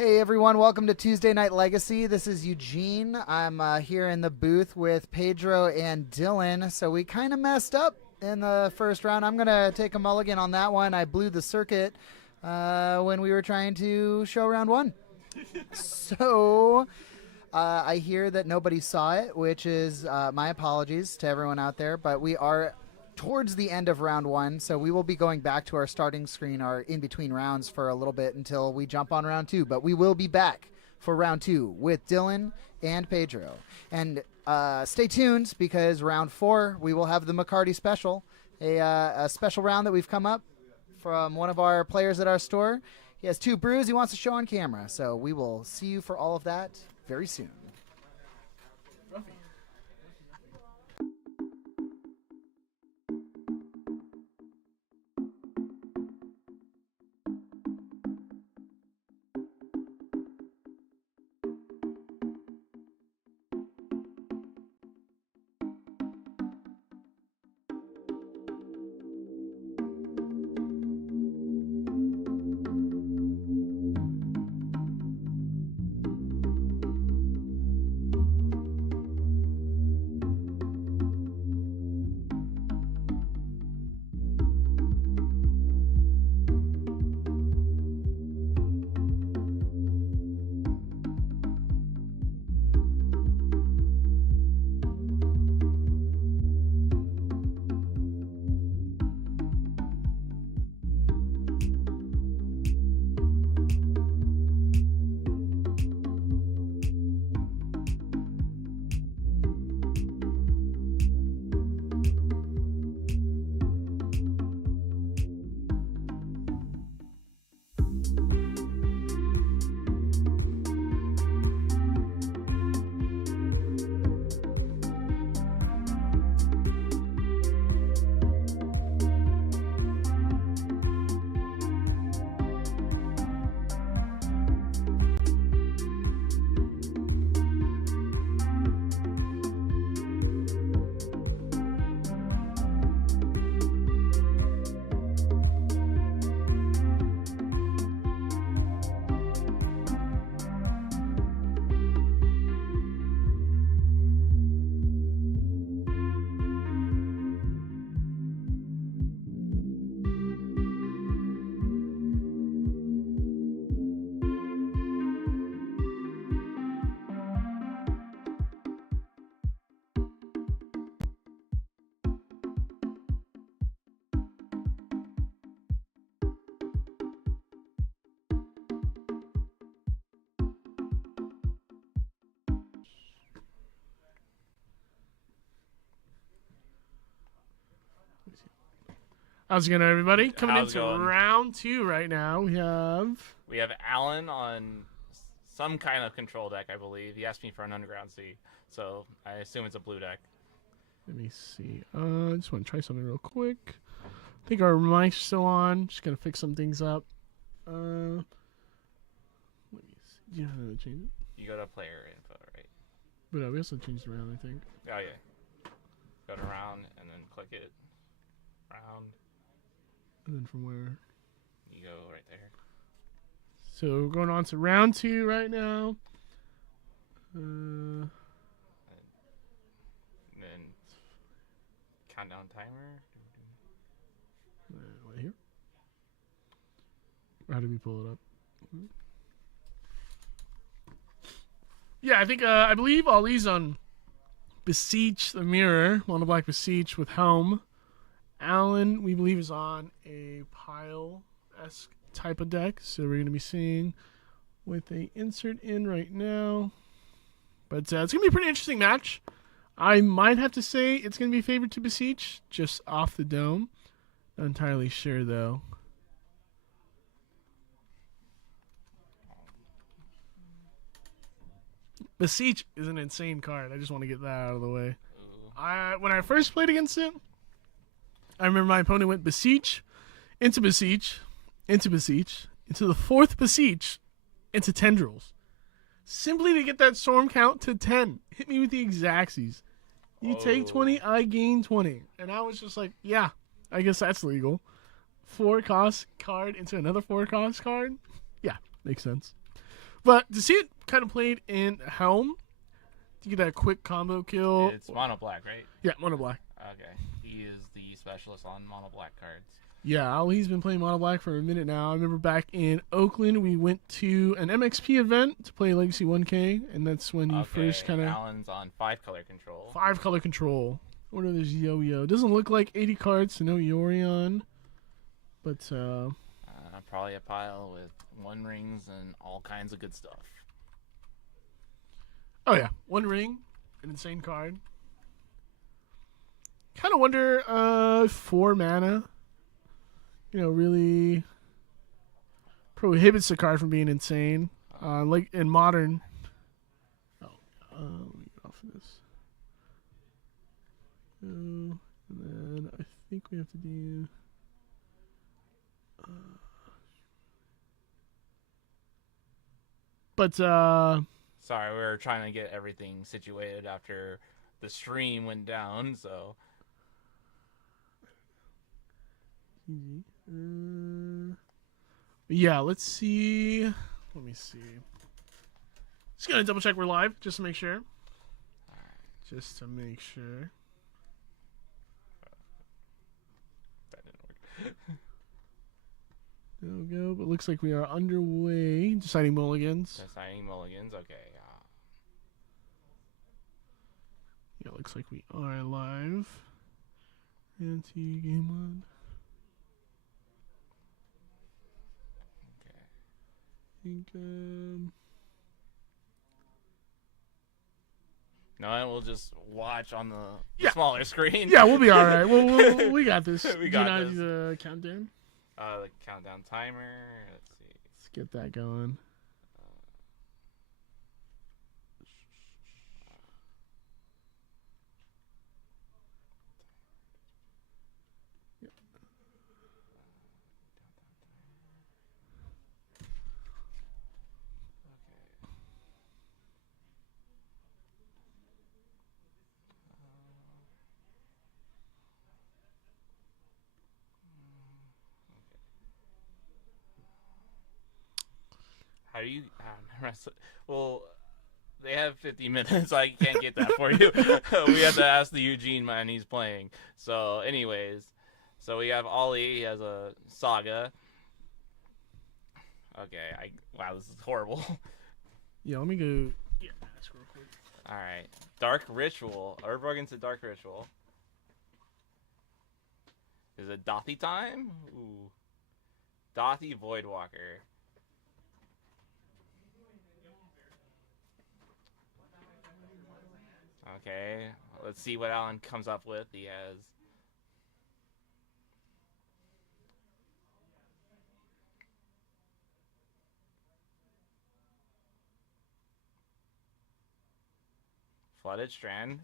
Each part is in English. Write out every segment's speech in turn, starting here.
Hey everyone, welcome to Tuesday Night Legacy. This is Eugene. I'm here in the booth with Pedro and Dylan. So we kind of messed up in the first round. I'm going to take a mulligan on that one. I blew the circuit when we were trying to show round one. So I hear that nobody saw it, which is my apologies to everyone out there. But we are towards the end of round one, so we will be going back to our starting screen, our in-between rounds, for a little bit until we jump on round two. But we will be back for round two with Dylan and Pedro. And stay tuned, because round four, we will have the McCarty special, a special round that we've come up from one of our players at our store. He has 2 brews he wants to show on camera, so we will see you for all of that very soon. How's it going, everybody? Coming How's it into going? round two right now, we have Alan on some kind of control deck, I believe. He asked me for an Underground Sea, so I assume it's a blue deck. Let me see. I just want to try something real quick. I think our mic's still on. Just going to fix some things up. Let me see. Yeah, change it. You go to player info, right? But we also changed it around, I think. Oh, yeah. Go to round and then click it. Round. And then from where? You go right there. So going on to round two right now. And then countdown timer. Right here. How do we pull it up? Yeah, I believe Ollie's on Beseech the Mirror, Mono Black Beseech with Helm. Alan, we believe, is on a Pile-esque type of deck, so we're going to be seeing with a insert in right now. But it's going to be a pretty interesting match. I might have to say it's going to be favored to Beseech, just off the dome. Not entirely sure, though. Beseech is an insane card. I just want to get that out of the way. When I first played against it, I remember my opponent went Beseech, into Beseech, into Beseech, into the fourth Beseech, into Tendrils. Simply to get that storm count to 10. Hit me with the exactsies. You take 20, I gain 20. And I was just like, yeah, I guess that's legal. 4 cost card into another 4 cost card? Yeah, makes sense. But to see it kind of played in Helm, to get that quick combo kill. It's mono black, right? Yeah, mono black. Okay. He is the specialist on mono black cards. Yeah, Ali's been playing mono black for a minute now. I remember back in Oakland, we went to an MXP event to play Legacy 1K, and that's when you first kind of Alan's on 5-color control. 5-color control. What are there's Yo-Yo? Doesn't look like 80 cards, so no Yorion. But Probably a pile with one rings and all kinds of good stuff. oh yeah, one ring, an insane card. Kind of wonder, 4 mana. Really prohibits the card from being insane. Like in modern. Oh, let me get off of this. And then I think we have to do. Sorry, we were trying to get everything situated after the stream went down, so. Yeah, let's see. Let me see. Just gonna double check we're live, just to make sure. Just to make sure. That didn't work. There we go. But looks like we are underway. Deciding mulligans. Deciding mulligans, okay. Yeah, looks like we are live. Anti-game mode. I think, No, we'll just watch on the smaller screen. Yeah, we'll be all right. We got this. We got Do you know this. the countdown? The countdown timer. Let's see. Let's get that going. How do you well, they have 50 minutes. I can't get that for you. We have to ask the Eugene man he's playing. So anyways, so we have Ollie. He has a Saga. Okay, wow, this is horrible. Yeah, let me go. Yeah, ask real quick. All right, Dark Ritual. Urborg into Dark Ritual. Is it Dothy time? Ooh, Dothy Voidwalker. Okay, let's see what Alan comes up with. He has Flooded Strand.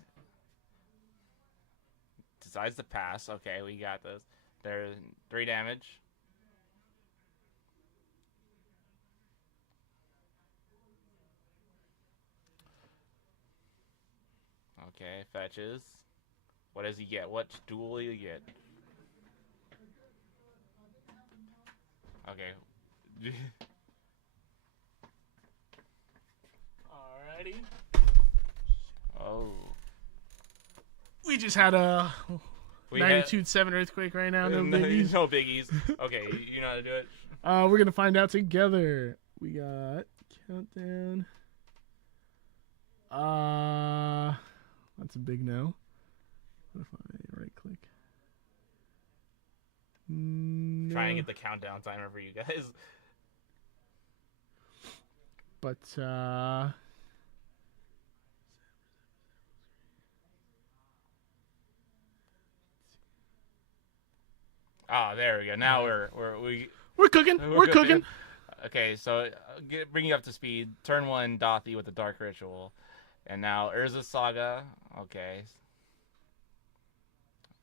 Decides to pass. Okay, we got this. There's 3 damage. Okay, fetches. What does he get? What duel will he get? Okay. Alrighty. Oh. We just had a magnitude 7 earthquake right now. No biggies. No biggies. Okay, you know how to do it? We're gonna find out together. We got countdown. That's a big no. What if I right click? No. Trying to get the countdown timer for you guys. But There we go. Now we're cooking. We're cooking. Okay, so bring you up to speed. Turn 1, Dothy with the Dark Ritual, and now Urza Saga. Okay.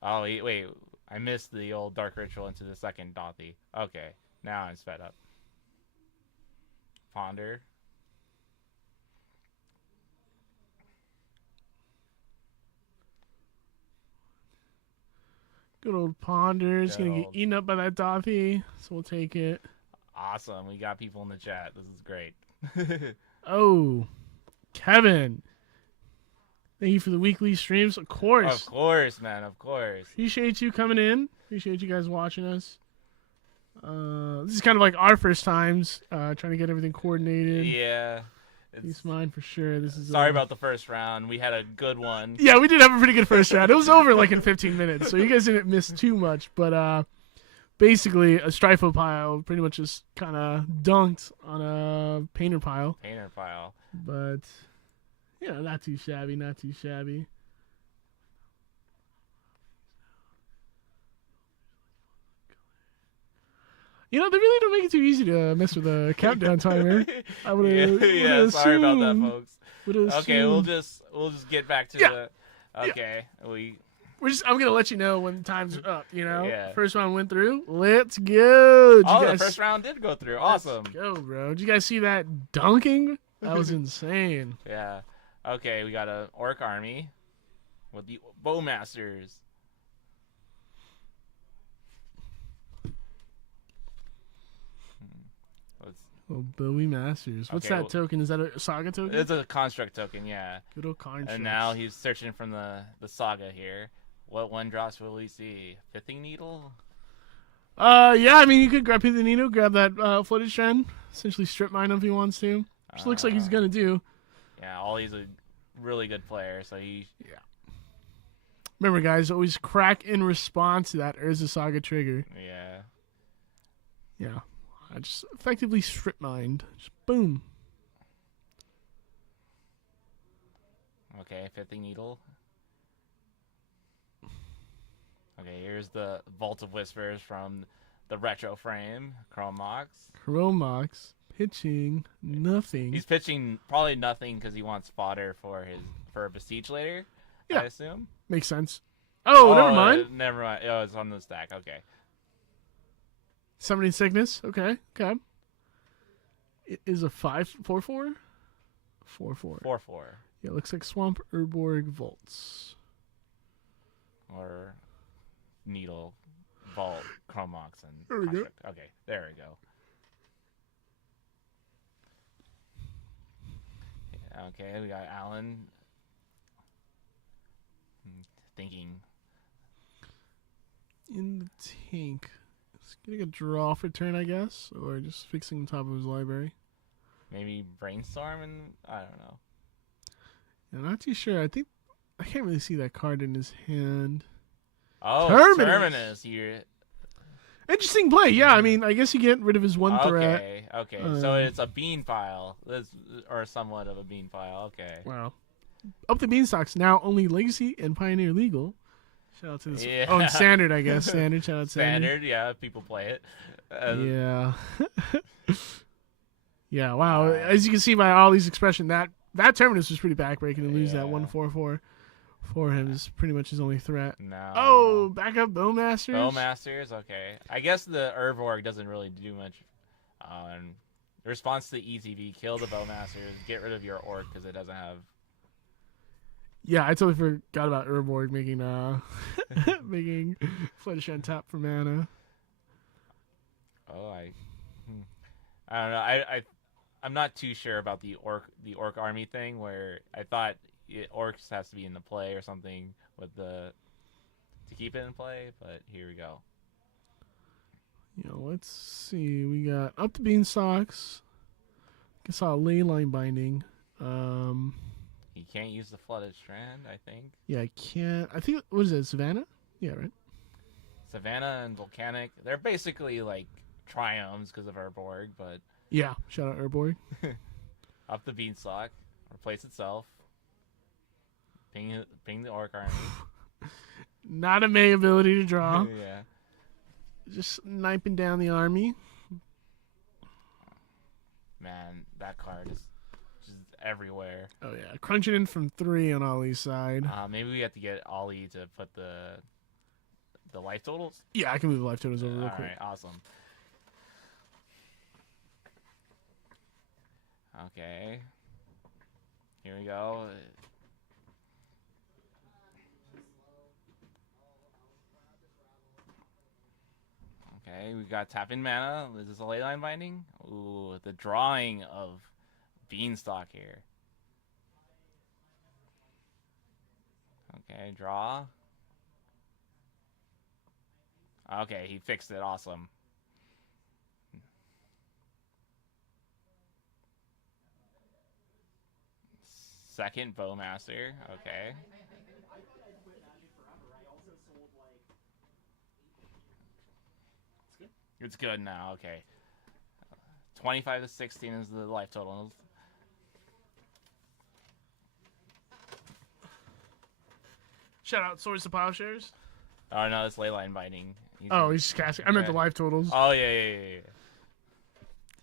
Oh wait, I missed the old Dark Ritual into the second Dothy. Okay, now I'm sped up. Ponder. Good old Ponder is gonna get eaten up by that Dothy, so we'll take it. Awesome, we got people in the chat. This is great. Oh, Kevin. Thank you for the weekly streams. Of course. Of course, man. Of course. Appreciate you coming in. Appreciate you guys watching us. This is kind of like our first times trying to get everything coordinated. Yeah. Peace mine for sure. This is Sorry about the first round. We had a good one. Yeah, we did have a pretty good first round. It was over like in 15 minutes, so you guys didn't miss too much. But basically, a Strifo pile pretty much just kind of dunked on a Painter pile. Painter pile. But, not too shabby, not too shabby. They really don't make it too easy to mess with a countdown timer. I would have. Yeah, sorry about that, folks. Okay, we'll assumed. just get back to Yeah. the. Okay, I'm gonna let you know when time's up. Yeah. First round went through. Let's go. Did you the guys- first round did go through. Awesome. Let's go, bro. Did you guys see that dunking? That was insane. Yeah. Okay, we got a orc army with the bowmasters. Oh, Bowie Masters. What's Okay, that well- token? Is that a saga token? It's a construct token, yeah. Good old construct. And now he's searching from the saga here. What one drops will we see? Pithing needle? Yeah, I mean, you could grab the Nino, grab that flooded strand, essentially strip mine him if he wants to. Which looks like he's gonna do. Yeah, Ollie's a really good player, so he. Remember, guys, always crack in response to that Urza Saga trigger. Yeah. Yeah. I just effectively strip mined. Just boom. Okay, pithing needle. Okay, here's the Vault of Whispers from the retro frame. Chromox. Chromox pitching nothing. He's pitching probably nothing because he wants fodder for a besiege later. Yeah. I assume. Makes sense. Oh, never mind. Never mind. Oh, it's on the stack. Okay. Summoning Sickness. Okay. It is a 5/4/4? 4/4. 4/4. Yeah, it looks like Swamp Urborg Vaults. Or needle, vault, chromox, and There we go. construct. Okay, there we go. Yeah, okay, we got Alan thinking. In the tank. He's getting a draw for turn, I guess, or just fixing the top of his library. Maybe brainstorm, and I don't know. I'm not too sure. I can't really see that card in his hand. Oh, Terminus. Terminus here. Interesting play. Yeah, I mean, I guess you get rid of his one threat. Okay. So it's a bean pile, or somewhat of a bean pile. Okay. Wow. Up the Beanstalks, now only Legacy and Pioneer legal. Shout out to this. Yeah. Oh, and Standard, I guess. Standard. Shout out Standard, yeah, people play it. Yeah. Yeah, wow. As you can see by all these expression, that Terminus was pretty backbreaking to lose that 1/4/4 for him is pretty much his only threat. No. Oh, back up Bowmasters. Bowmasters, okay. I guess the Urborg doesn't really do much. In response to the ETB, kill the Bowmasters, get rid of your Orc because it doesn't have. Yeah, I totally forgot about Urborg making making Flemish on top for mana. Oh, I don't know. I'm not too sure about the orc army thing where I thought orcs has to be in the play or something to keep it in play, but here we go. Let's see. We got up the Beanstalks. I saw a ley line binding. He can't use the flooded strand, I think. Yeah, I can't. I think what is it? Savannah? Yeah, right. Savannah and Volcanic, they're basically like triomes because of Urborg, but Yeah, shout out Urborg. up the Beanstalk, replace itself. Ping the Orc army. Not a May ability to draw. Yeah. Just sniping down the army. Man, that card is just everywhere. Oh yeah, crunching in from 3 on Ollie's side. Maybe we have to get Ollie to put the life totals. Yeah, I can move the life totals over real All quick. right, awesome. Okay, here we go. Okay, we got tap in mana. Is this a ley line binding? Ooh, the drawing of Beanstalk here. Okay, draw. Okay, he fixed it. Awesome. Second Bowmaster. Okay. It's good now. Okay. 25 to 16 is the life total. Shout out Swords to Plowshares. Oh no, it's Leyline Binding. He's just casting. I meant the life totals. Oh yeah.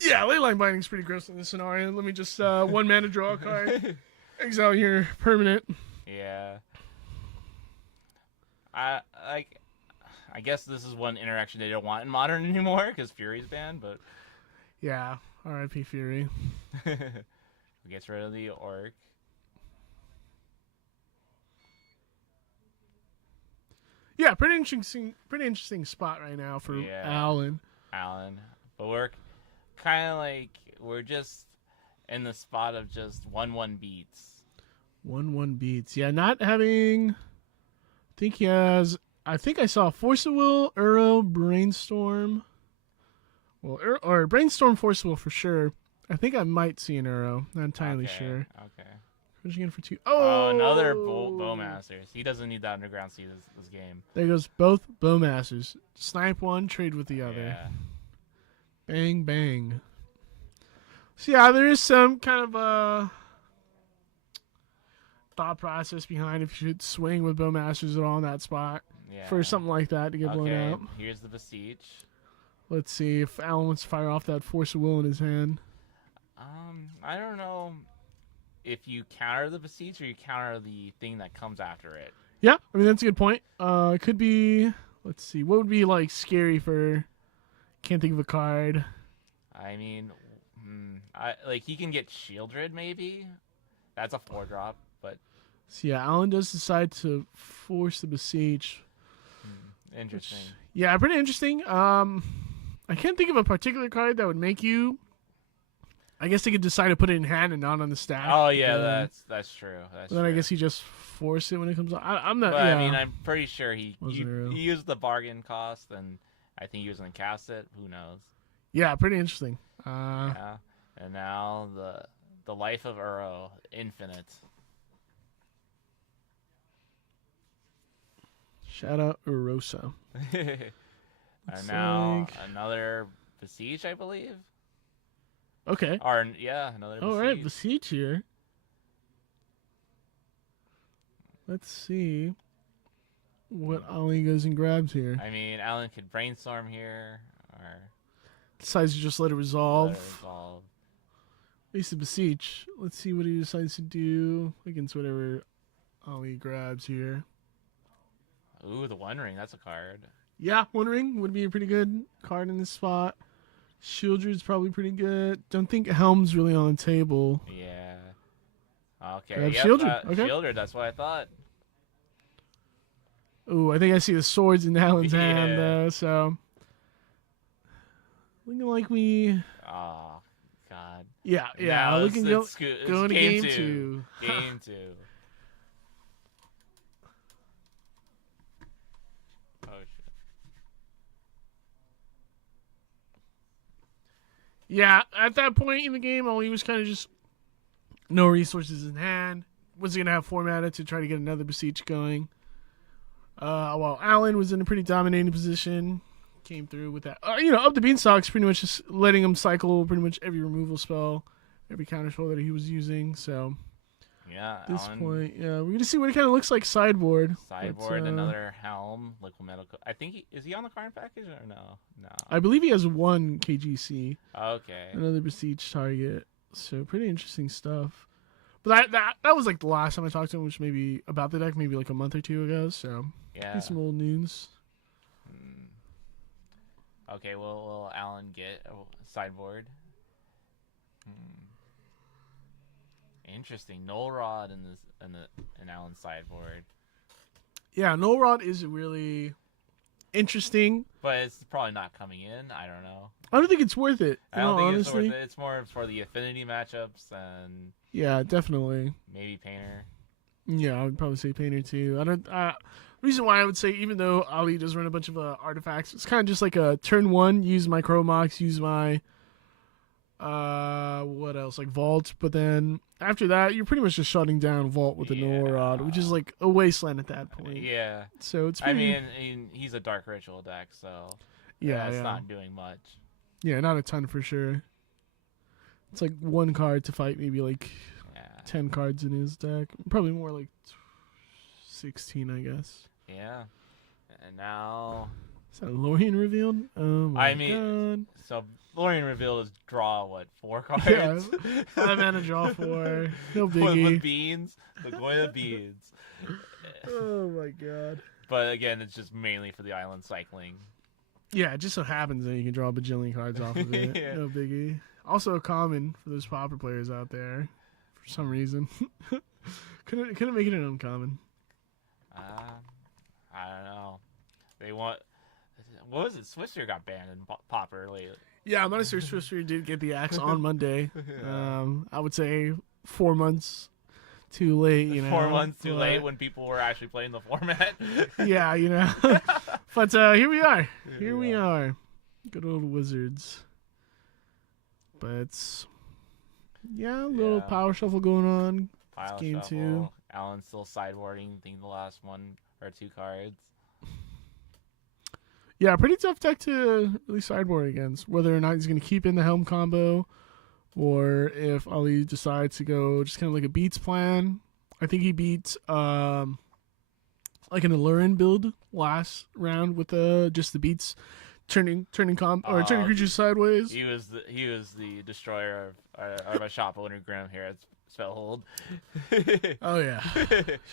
Yeah, Leyline Binding's pretty gross in this scenario. Let me just one mana draw a card. Exile your permanent. Yeah. I guess this is one interaction they don't want in Modern anymore because Fury's banned, but Yeah, R.I.P. Fury. gets rid of the Orc. Yeah, pretty interesting spot right now for Alan. But we're kind of like we're just in the spot of just 1/1 beats. 1/1 beats. Yeah, not having. I think I saw Force of Will, Uro, Brainstorm. Well, or Brainstorm, Force of Will for sure. I think I might see an Uro. Not entirely sure. Okay. Pushing in for 2. Oh, another Bowmasters. He doesn't need that underground seed this game. There goes both Bowmasters. Snipe one, trade with the other. Yeah. Bang, bang. So yeah, there is some kind of thought process behind if you should swing with Bowmasters at all in that spot for something like that to get blown out. Here's the Beseech. Let's see if Alan wants to fire off that Force of Will in his hand. I don't know if you counter the Beseech or you counter the thing that comes after it. Yeah, I mean that's a good point. It could be. Let's see, what would be like scary for? Can't think of a card. I mean, he can get Shieldred maybe. That's a 4-drop, but. So yeah, Alan does decide to force the Beseech. Interesting. Yeah, pretty interesting. I can't think of a particular card that would make you. I guess they could decide to put it in hand and not on the stack. Oh yeah, that's true. Then I guess you just force it when it comes out. I'm not. But, yeah. I mean, I'm pretty sure he used the bargain cost, and I think he was going to cast it. Who knows? Yeah, pretty interesting. Yeah, and now the life of Uro, infinite. Shout out Urosa. And now another Beseech, I believe. Okay. Or another Beseech. All right, Beseech here. Let's see what Ollie goes and grabs here. I mean, Alan could brainstorm here, or decides to just let it resolve. At least the Beseech. Let's see what he decides to do against whatever Ollie grabs here. Ooh, the One Ring. That's a card. Yeah, One Ring would be a pretty good card in this spot. Shieldred's probably pretty good. Don't think Helm's really on the table. Yeah. Okay. Yep, Shieldred. Okay. Shieldred, that's what I thought. Ooh, I think I see the swords in Alan's hand, though, so. Looking like we. Oh, God. Yeah. Now looking going to game 2. Game 2. Oh, shit. Yeah, at that point in the game, Ollie was kind of just no resources in hand. Was going to have formatted to try to get another Beseech going. While Alan was in a pretty dominating position, came through with that. Up the Beanstalk's pretty much just letting him cycle pretty much every removal spell, every counter spell that he was using. So, yeah, at this Alan, point, we're going to see what it kind of looks like sideboard. Another Helm, Liquid Metal. I think is he on the card package or no? No. I believe he has one KGC. Okay. Another Beseech target. So pretty interesting stuff. But that was like the last time I talked to him, which maybe about the deck, maybe like a month or 2 ago. So yeah, some old news. Okay, will Alan get a sideboard? Interesting. Null Rod in Alan's sideboard. Yeah, Null Rod is really interesting. But it's probably not coming in. I don't know. I don't think it's worth it. I don't think honestly. it's worth it. It's more for the affinity matchups and Yeah, definitely. maybe Painter. Yeah, I would probably say Painter too. I don't. Reason why I would say, even though Ali does run a bunch of artifacts, it's kind of just like a turn one, use my Chromox, use my what else, like Vault, but then after that you're pretty much just shutting down Vault with the Norod, which is like a wasteland at that point. Yeah. So it's pretty... I mean, he's a Dark Ritual deck, so it's not doing much. Yeah, not a ton for sure. It's like one card to fight maybe like 10 cards in his deck. Probably more like 16, I guess. Yeah. And now... Is that Lorien revealed? Oh my god. So Lorien revealed is draw, 4 cards? Yeah. 5 mana draw 4. No biggie. With beans. The Goya beans. Oh my god. But again, it's just mainly for the island cycling. Yeah, it just so happens that you can draw a bajillion cards off of it. No biggie. Also common for those pauper players out there. For some reason. couldn't make it an uncommon. I don't know. They want... What was it? Swiftspear got banned in Pauper lately. Yeah, I'm not sure Swiftspear did get the axe on Monday. I would say 4 months too late, 4 months too late when people were actually playing the format. Yeah, But here we are. Here we are. Good old Wizards. But a little power shuffle going on. Pile game shuffle. 2. Alan's still sideboarding. I think the last 1 or 2 cards. Yeah, pretty tough deck to really sideboard against. Whether or not he's going to keep in the Helm combo, or if Ali decides to go just kind of like a beats plan. I think he beat like an Allurin build last round with just the beats turning creatures sideways. He was the destroyer of a shop owner Graham here at Spellhold. Oh yeah,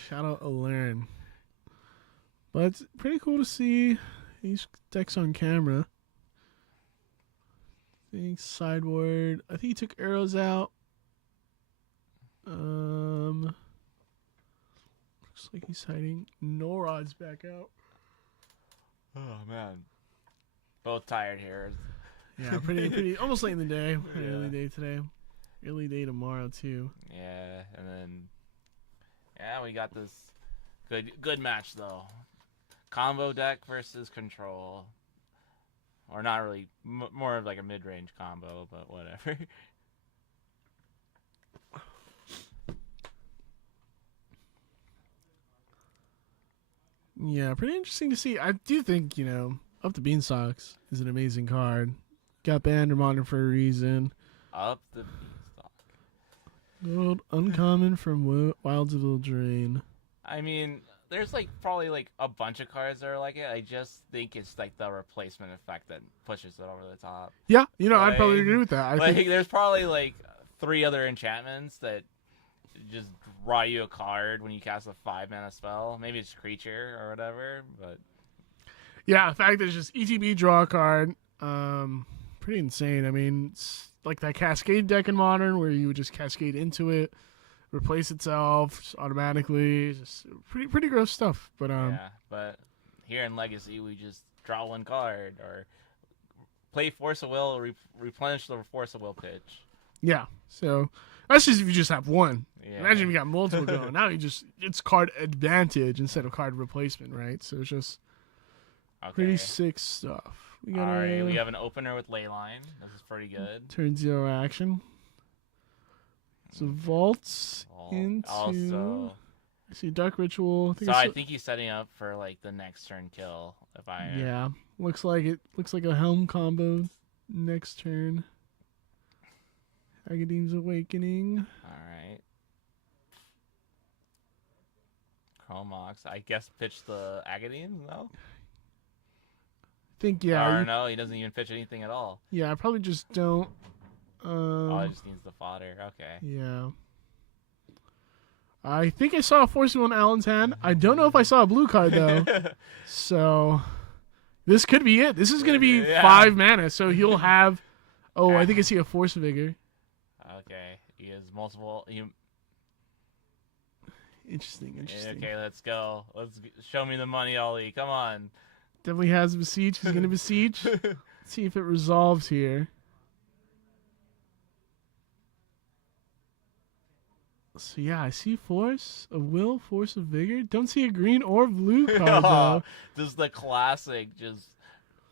shout out Allurin. But it's pretty cool to see these decks on camera. I think sideboard. I think he took arrows out. Looks like he's hiding Norod's back out. Oh man, both tired here. Yeah, pretty almost late in the day. Pretty early day today. Early day tomorrow too. Yeah, and then we got this good match though. Combo deck versus control. Or not really, more of like a mid-range combo, but whatever. Yeah, pretty interesting to see. I do think, Up the Beanstalks is an amazing card. Got banned or modern for a reason. Up the Beanstalk. Gold uncommon from Wilds of Eldraine. I mean, there's probably a bunch of cards that are like it. I just think it's the replacement effect that pushes it over the top. Yeah, I'd probably agree with that. I think there's probably 3 other enchantments that just draw you a card when you cast a 5 mana spell. Maybe it's creature or whatever, but yeah, the fact that it's just ETB draw a card, pretty insane. I mean, it's like that Cascade deck in Modern where you would just cascade into it, replace itself just automatically. Just pretty gross stuff. But but here in Legacy we just draw 1 card or play Force of Will, replenish the Force of Will pitch. Yeah, so that's just if you just have one. Yeah. Imagine if you got multiple going. Now it's card advantage instead of card replacement, right? So it's just pretty sick stuff. We have an opener with Leyline. This is pretty good. Turn 0 action. So vaults into. Also, I see Dark Ritual. I think he's setting up for the next turn kill. Yeah, looks like it. Looks like a Helm combo next turn. Agadeem's Awakening. All right. Chromox. I guess pitch the Agadeem. No. I think Or no, he doesn't even pitch anything at all. Yeah, I probably just don't. It just needs the fodder. Okay. Yeah. I think I saw a Force on Allen's hand. I don't know if I saw a blue card though. So this could be it. This is going to be 5 mana, so he'll have. Oh, I think I see a Force Vigor. Okay, he has multiple. Interesting. Okay, let's go. Show me the money, Ollie. Come on. Definitely has Beseech. He's going to Beseech. Let's see if it resolves here. So yeah, I see Force of Will, Force of Vigor. Don't see a green or blue card though. This is the classic, just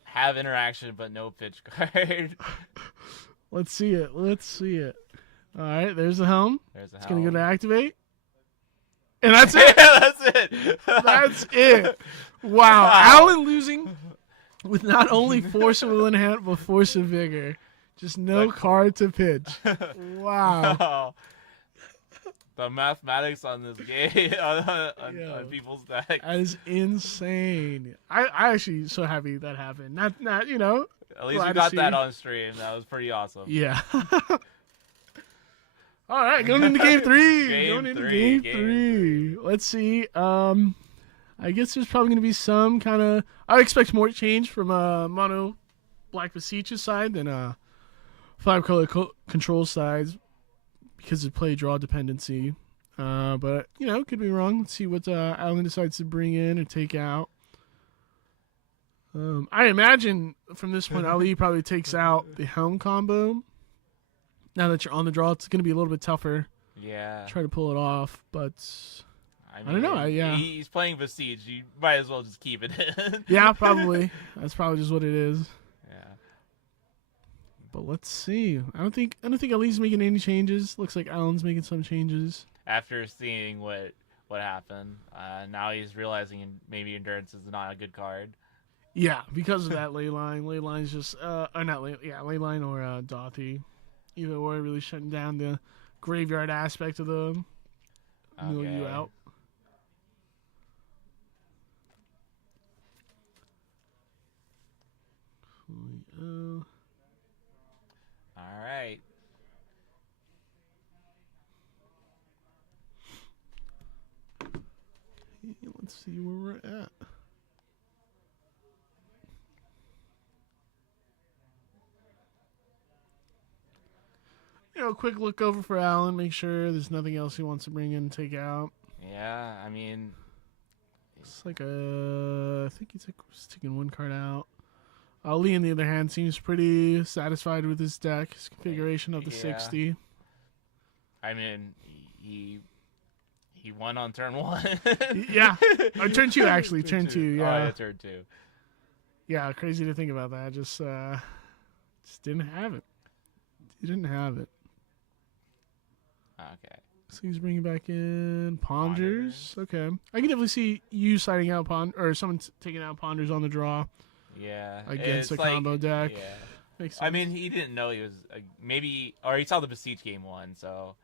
have interaction but no pitch card. Let's see it. Let's see it. All right, there's the helm. There's a It's going to go to helm. activate. And that's it. Yeah, that's it. That's it. Wow. Alan losing with not only Force of Will in hand, but Force of Vigor. Just no card to pitch. Wow. The mathematics on this game, on people's decks. That is insane. I actually so happy that happened. Not you know. At least glad we to got see. that on stream. That was pretty awesome. Yeah. All right, going into game three. Game Going into three, game three. Let's see. I guess there's probably going to be some kind of. I expect more change from mono black Beseech's side than 5-color control sides because of play draw dependency. But you know, could be wrong. Let's see what Alan decides to bring in or take out. I imagine from this point, Ali probably takes out the helm combo. Now that you're on the draw, it's going to be a little bit tougher. Yeah. Try to pull it off, but I don't know, yeah. He's playing Besiege. You might as well just keep it in. yeah, probably. That's probably just what it is. Yeah. But let's see. I don't think Ali's making any changes. Looks like Alan's making some changes. After seeing what happened, now he's realizing maybe Endurance is not a good card. Yeah, because of that ley line. Ley line's just or not ley, yeah, ley line or Dothy. Either or, really shutting down the graveyard aspect of the mill you out. All right. Let's see where we're at. You know, quick look over for Alan, make sure there's nothing else he wants to bring in and take out. Yeah, I mean, It's like I think he's taking one card out. Ali, on the other hand, seems pretty satisfied with his deck, his configuration of the Yeah. 60. I mean, he won on turn 1. Yeah, or turn 2 actually, turn 2. Oh, Yeah, yeah, turn 2. yeah, crazy to think about that. Just didn't have it. He didn't have it. Okay. So he's bringing back in Ponders. Okay, I can definitely see you siding out or someone taking out Ponders on the draw Yeah. against it's a combo deck. Yeah. Makes sense. I mean, he didn't know he was maybe, or he saw the Besiege game 1, so.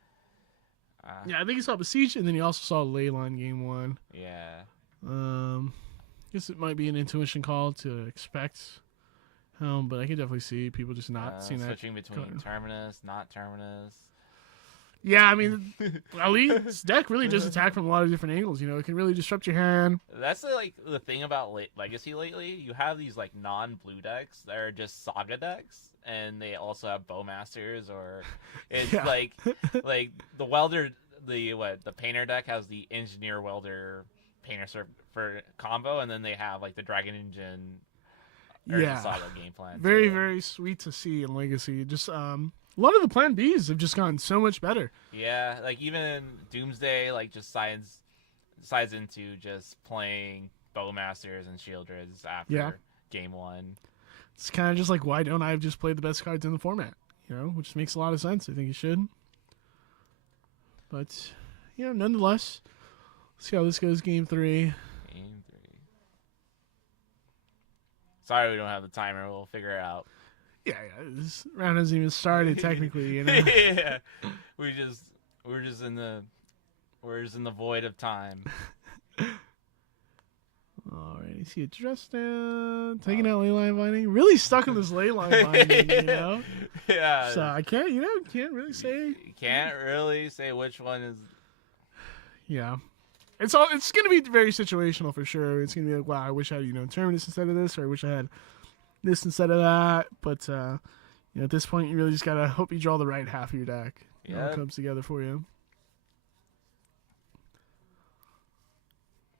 yeah, I think he saw Besiege, and then he also saw Leyline game 1. Yeah. Guess it might be an intuition call to expect, but I can definitely see people just not seeing that. Switching between card. Terminus, not Terminus. Yeah, I mean, Ali's deck really does attack from a lot of different angles. You know, it can really disrupt your hand. That's the thing about Legacy lately. You have these like non-blue decks that are just Saga decks, and they also have Bowmasters, or it's Yeah. like the Welder, the Painter deck has the Engineer Welder Painter for combo, and then they have like the Dragon Engine Yeah. Saga game plan. Very, too. very sweet to see in Legacy. Just a lot of the Plan Bs have just gotten so much better. Yeah, like even Doomsday like just sides into just playing Bowmasters and Shieldreds after game 1. It's kind of just like, why don't I just play the best cards in the format? You know, which makes a lot of sense. I think you should. But, you know, nonetheless, let's see how this goes game 3. Game 3. Sorry we don't have the timer. We'll figure it out. Yeah, this round hasn't even started technically, you know. Yeah. We're just in the void of time. Alright, you see it dressed down, taking out Leyline Binding. Really stuck in this Leyline Binding, you know? Yeah. So I can't really say. You can't really say which one is. Yeah. It's going to be very situational for sure. It's going to be like, wow, I wish I had, Terminus instead of this, or I wish I had this instead of that. But, at this point, you really just got to hope you draw the right half of your deck. It all comes together for you.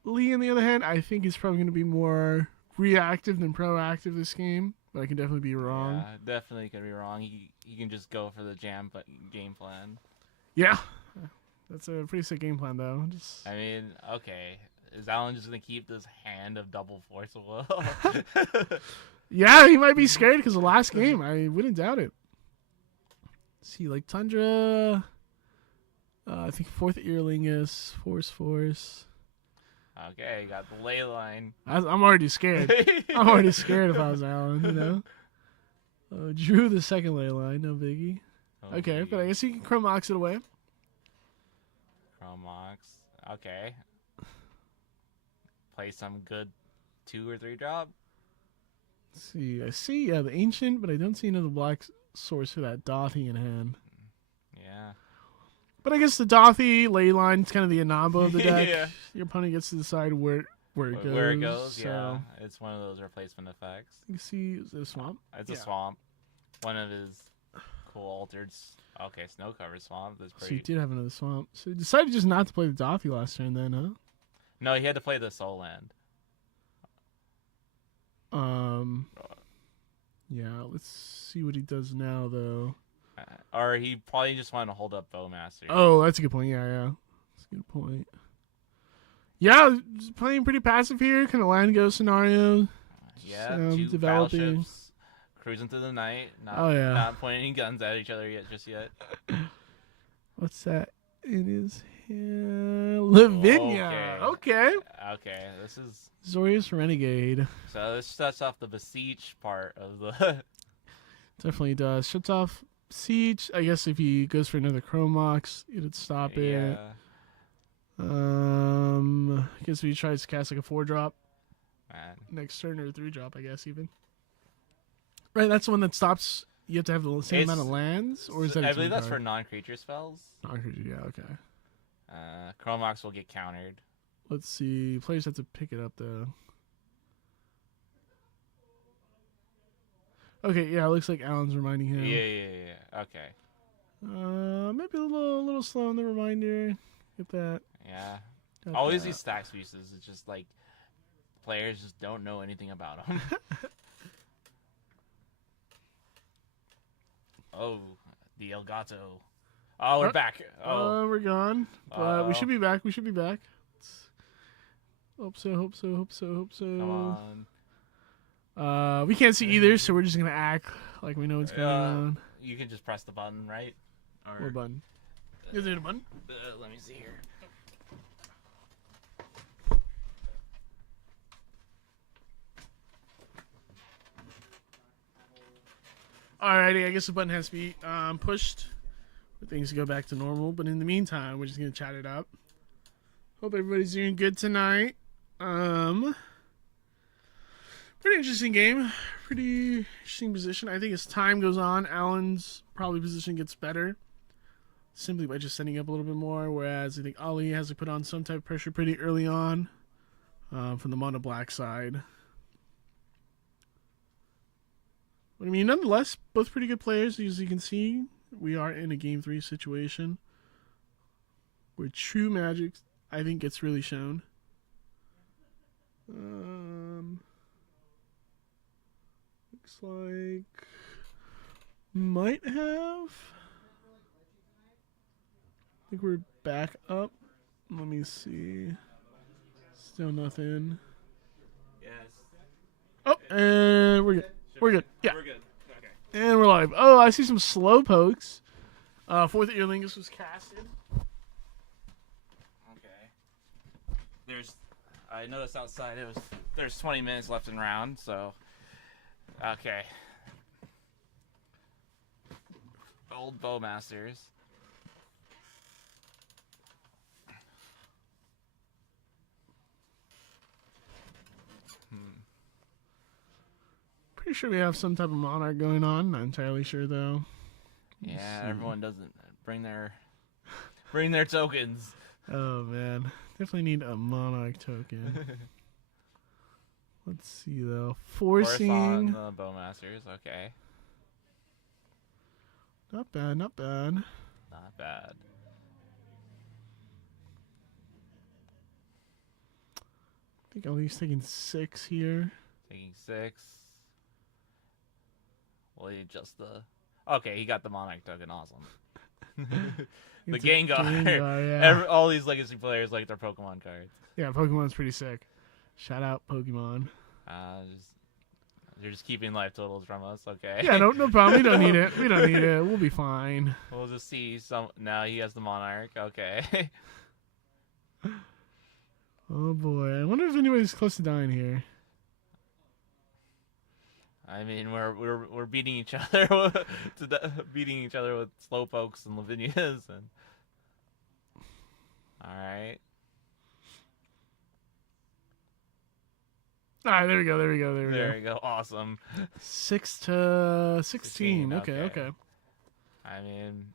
Lee, on the other hand, I think is probably going to be more reactive than proactive this game, but I can definitely be wrong. Yeah, definitely could be wrong. He can just go for the game plan. Yeah. That's a pretty sick game plan, though. Just... I mean, okay. Is Alan just going to keep this hand of double force will? Yeah, he might be scared because the last game. I wouldn't doubt it. See, like Tundra. I think fourth Earlingus, Force. Okay, got the ley line. I'm already scared. I'm already scared if I was Alan, you know? Drew the second ley line, no biggie. Oh, Okay, geez. but I guess you can Chromox it away. Chromox. Okay. Play some good 2 or 3 drop. Let's see, I see the Ancient, but I don't see another black source for that Dothy in hand. Yeah. But I guess the Dothy ley line is kind of the Anabo of the deck. Yeah. Your opponent gets to decide where it goes. Where it goes, so. yeah. It's one of those replacement effects. You see, is it a swamp? It's Yeah. a swamp. One of his cool altered. Okay, snow covered swamp. That's So you pretty. did have another swamp. So you decided just not to play the Dothy last turn then, huh? No, he had to play the soul land. Yeah, let's see what he does now, though. Or he probably just wanted to hold up Bowmaster. Oh, that's a good point. Yeah. That's a good point. Yeah, just playing pretty passive here. Kind of land go scenario. Yeah, Just, 2 developing. battleships cruising through the night. Not, Oh, yeah. Not pointing guns at each other just yet. What's that? It is Lavinia. Okay. Okay, this is... Zorius Renegade. So this shuts off the besiege part of the... Definitely does. Shuts off Siege. I guess if he goes for another Chromox, it'd stop it. I guess if he tries to cast like a 4-drop Man. next turn or a 3-drop, I guess even. Right, that's the one that stops. You have to have the same amount of lands, or is that? I believe that's for non-creature spells. Non-creature, yeah, okay. Chromox will get countered. Let's see. Players have to pick it up though. Okay, yeah, it looks like Alan's reminding him. Yeah. Okay. Maybe a little slow on the reminder. Get that. Yeah. Got Always that. these stack uses. It's just like players just don't know anything about them. Oh, the Elgato. Oh, we're back. Oh, We're gone. But we Uh-oh. should be back. We should be back. Hope so. come on. We can't see either, so we're just gonna act like we know what's going on. You can just press the button, right? Or, What button? Is it a button? let me see here. Alrighty, I guess the button has to be pushed for things to go back to normal. But in the meantime, we're just gonna chat it up. Hope everybody's doing good tonight. Pretty interesting game. Pretty interesting position. I think as time goes on, Alan's probably position gets better simply by just setting up a little bit more. Whereas I think Ali has to put on some type of pressure pretty early on from the mono black side. But I mean, nonetheless, both pretty good players. As you can see, we are in a Game 3 situation where true magic, I think, gets really shown. Looks like might have. I think we're back up. Let me see. Still nothing. Yes. Oh, and we're good. We're good. Yeah. We're good. Okay. And we're live. Oh, I see some slow pokes. Fourth Earlingus was casted. Okay. I noticed outside there's 20 minutes left in round, so okay. Old Bowmasters. Pretty sure we have some type of monarch going on. Not entirely sure though. Yeah, everyone doesn't bring their tokens. Oh man, definitely need a monarch token. Let's see though. Forcing Forcing. the Bowmasters. Okay, Not bad. Not bad. not bad. I think Ali's taking 6 here. Making 6. Will he adjust the... Okay, he got the Monarch token. Awesome. The It's a Gengar. Gengar, yeah. All these Legacy players like their Pokemon cards. Yeah, Pokemon's pretty sick. Shout out Pokemon. You're just keeping life totals from us, okay? Yeah, no problem. We don't need it. We don't need it. We'll be fine. We'll just see some. Now he has the Monarch. Okay. Oh boy, I wonder if anybody's close to dying here. I mean, we're beating each other beating each other with Slowpokes and Lavinias and. All right. All right, there we go. There we go. Awesome. 6 to 16. 16, Okay. I mean,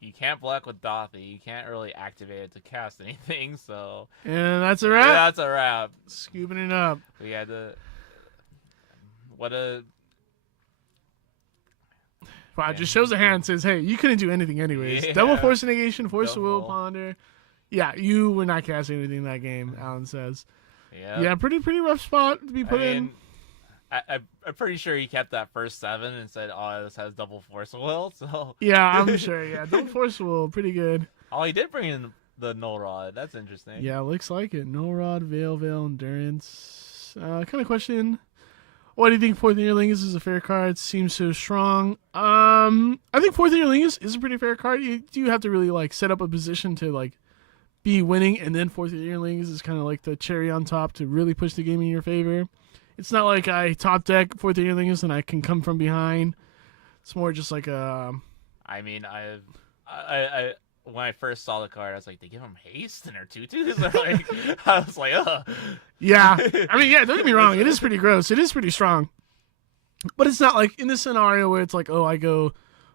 you can't block with Dothy. You can't really activate it to cast anything, so. And that's a wrap. Yeah, that's a wrap. Scooping it up. We had to. What a. Wow, it just shows a hand and says, hey, you couldn't do anything anyways. Yeah. Double Force Negation, Force of Will, Double. Ponder. Yeah, you were not casting anything in that game, Alan says. Yeah. Yeah, pretty rough spot to be put in. I'm pretty sure he kept that first 7 and said, "Oh, this has double force of will." So Yeah, I'm sure. Yeah, Double Force of Will, pretty good. oh, he did bring in the Null Rod. That's interesting. Yeah, looks like it. No Rod, Veil, Endurance. Kind of question. What do you think Fourth Year Lingus is a fair card? Seems so strong. I think Fourth Year Lingus is a pretty fair card. You do have to really like set up a position to like be winning, and then Fourth Year Lingus is kind of like the cherry on top to really push the game in your favor. It's not like I top deck Fourth Year Lingus and I can come from behind. It's more just like a. I mean, I when I first saw the card, I was like, they give him haste and their tutus. Like, I was like, ugh. Yeah, I mean, yeah. Don't get me wrong. It is pretty gross. It is pretty strong, but it's not like in this scenario where it's like, oh, I go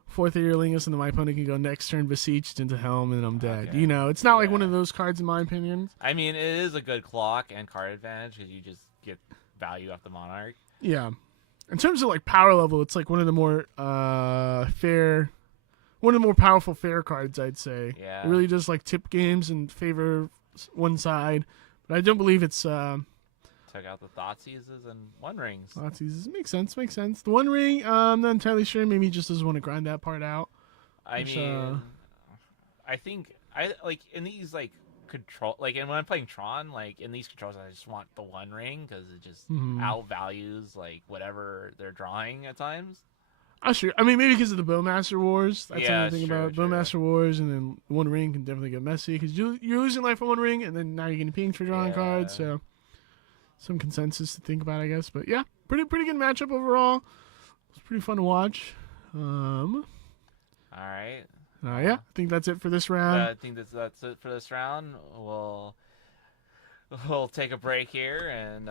Fourth Year Lingus and then my opponent can go next turn Beseeched into Helm and then I'm dead. Okay. You know, it's not like Yeah. one of those cards in my opinion. I mean, it is a good clock and card advantage because you just get value off the Monarch. Yeah. In terms of like power level, it's like one of the more one of the more powerful fair cards, I'd say. Yeah. It really does like tip games and favor one side, but I don't believe it's Took out the Thoughtseizes and One Rings. Nazis. Makes sense. The One Ring, I'm not entirely sure. Maybe he just doesn't want to grind that part out. I Which, mean, I think I like in these like control and when I'm playing Tron, like in these controls, I just want the One Ring because it just outvalues like whatever they're drawing at times. Sure. I mean, maybe because of the Bowmaster Wars. That's Yeah, another thing true, about true. Bowmaster Wars, and then One Ring can definitely get messy because you're losing life on One Ring, and then now you're getting pinged for drawing Yeah. cards. So some consensus to think about, I guess. But yeah, pretty good matchup overall. It's pretty fun to watch. All right. Yeah, I think that's it for this round. I think that's it for this round. We'll take a break here and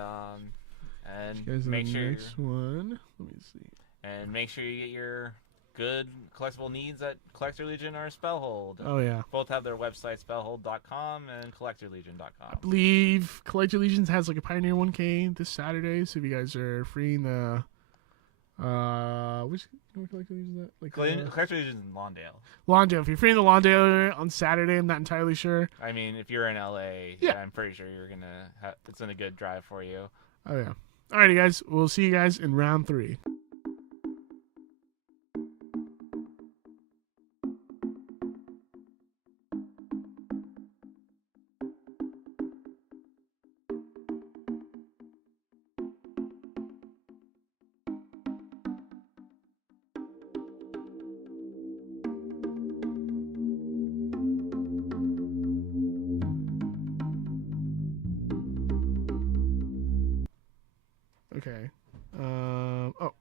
Guys, make the sure next one. Let me see. you get your good collectible needs at Collector Legion or Spellhold. Oh yeah. Both have their website, spellhold.com and collectorlegion.com. I believe Collector Legions has like a Pioneer 1K this Saturday, so if you guys are freeing the which Collector Legion is that? Like Collector Legion in Lawndale. Lawndale. If you're freeing the Lawndale on Saturday, I'm not entirely sure. I mean, if you're in LA, Yeah. I'm pretty sure you're gonna it's in a good drive for you. Oh yeah. Alrighty guys, we'll see you guys in round 3. Okay. Oh,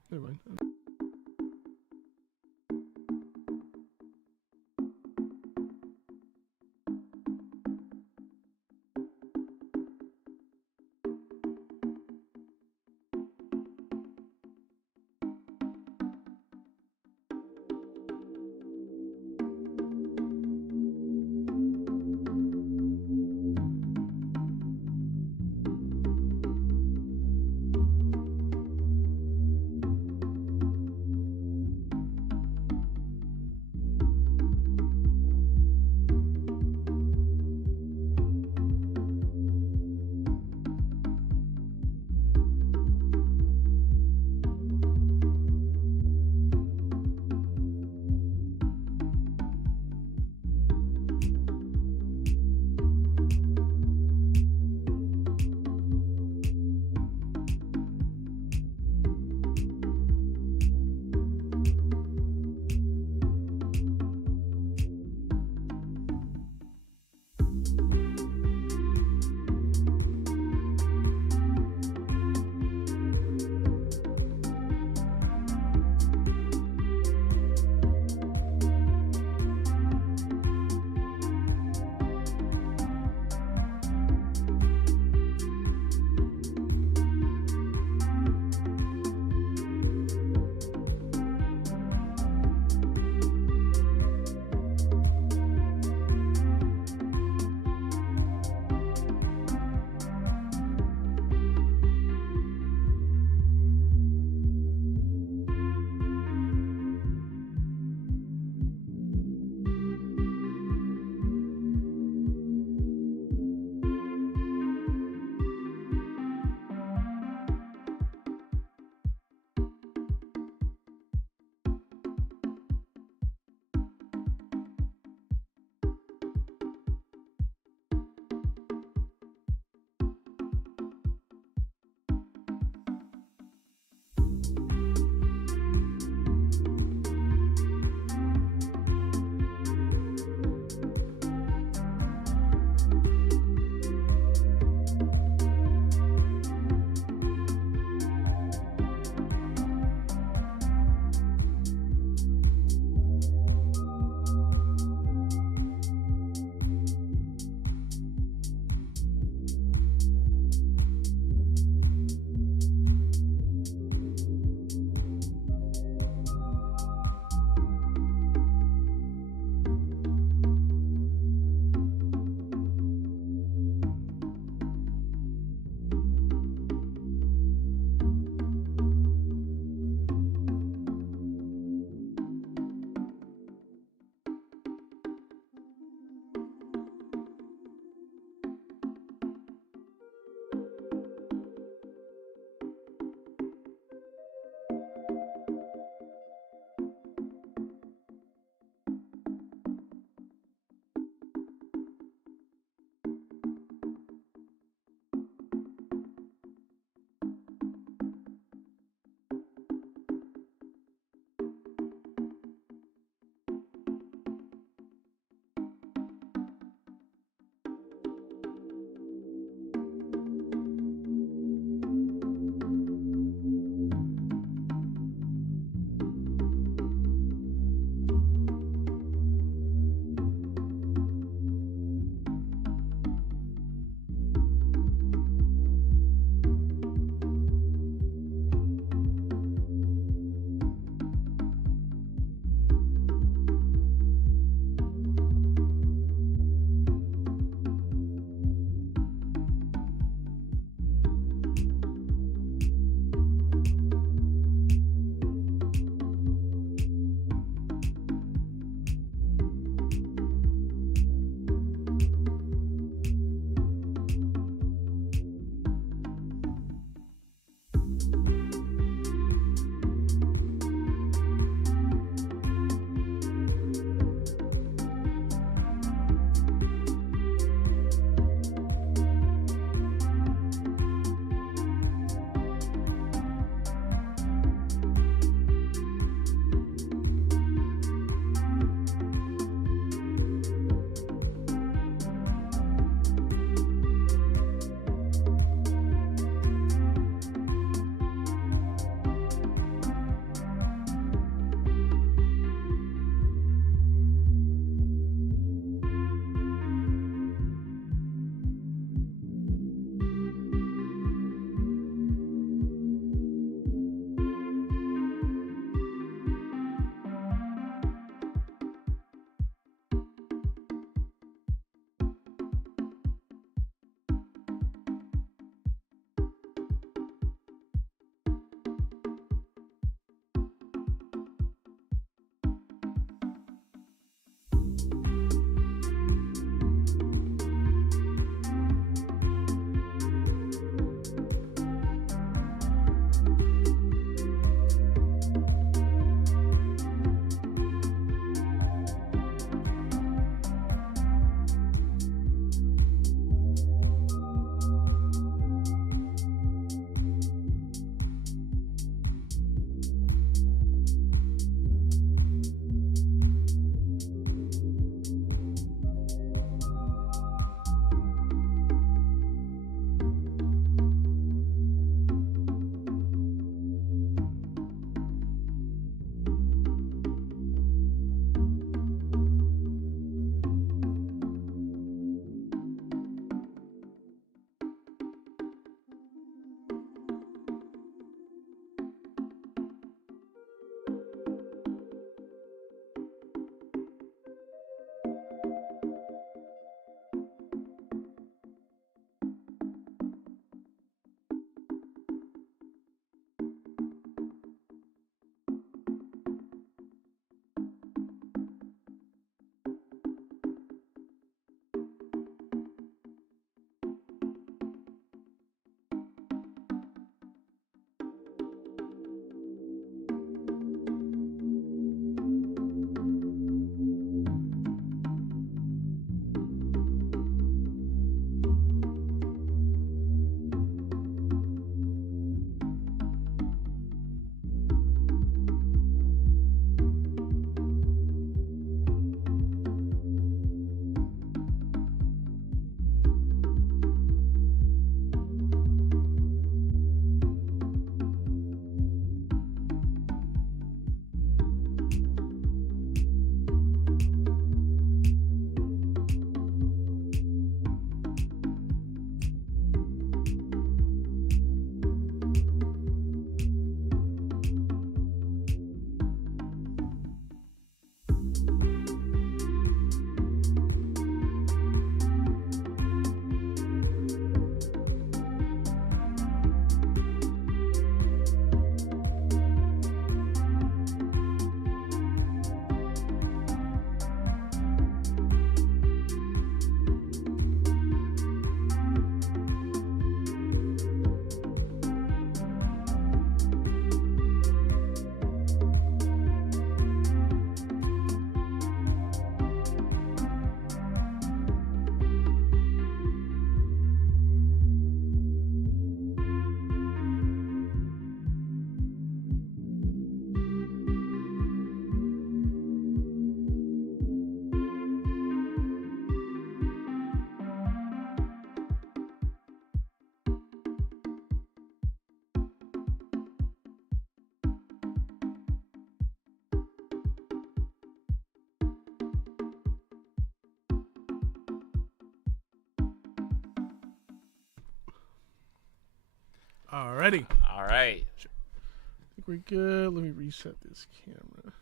Alrighty. All right. I think we're good. Let me reset this camera.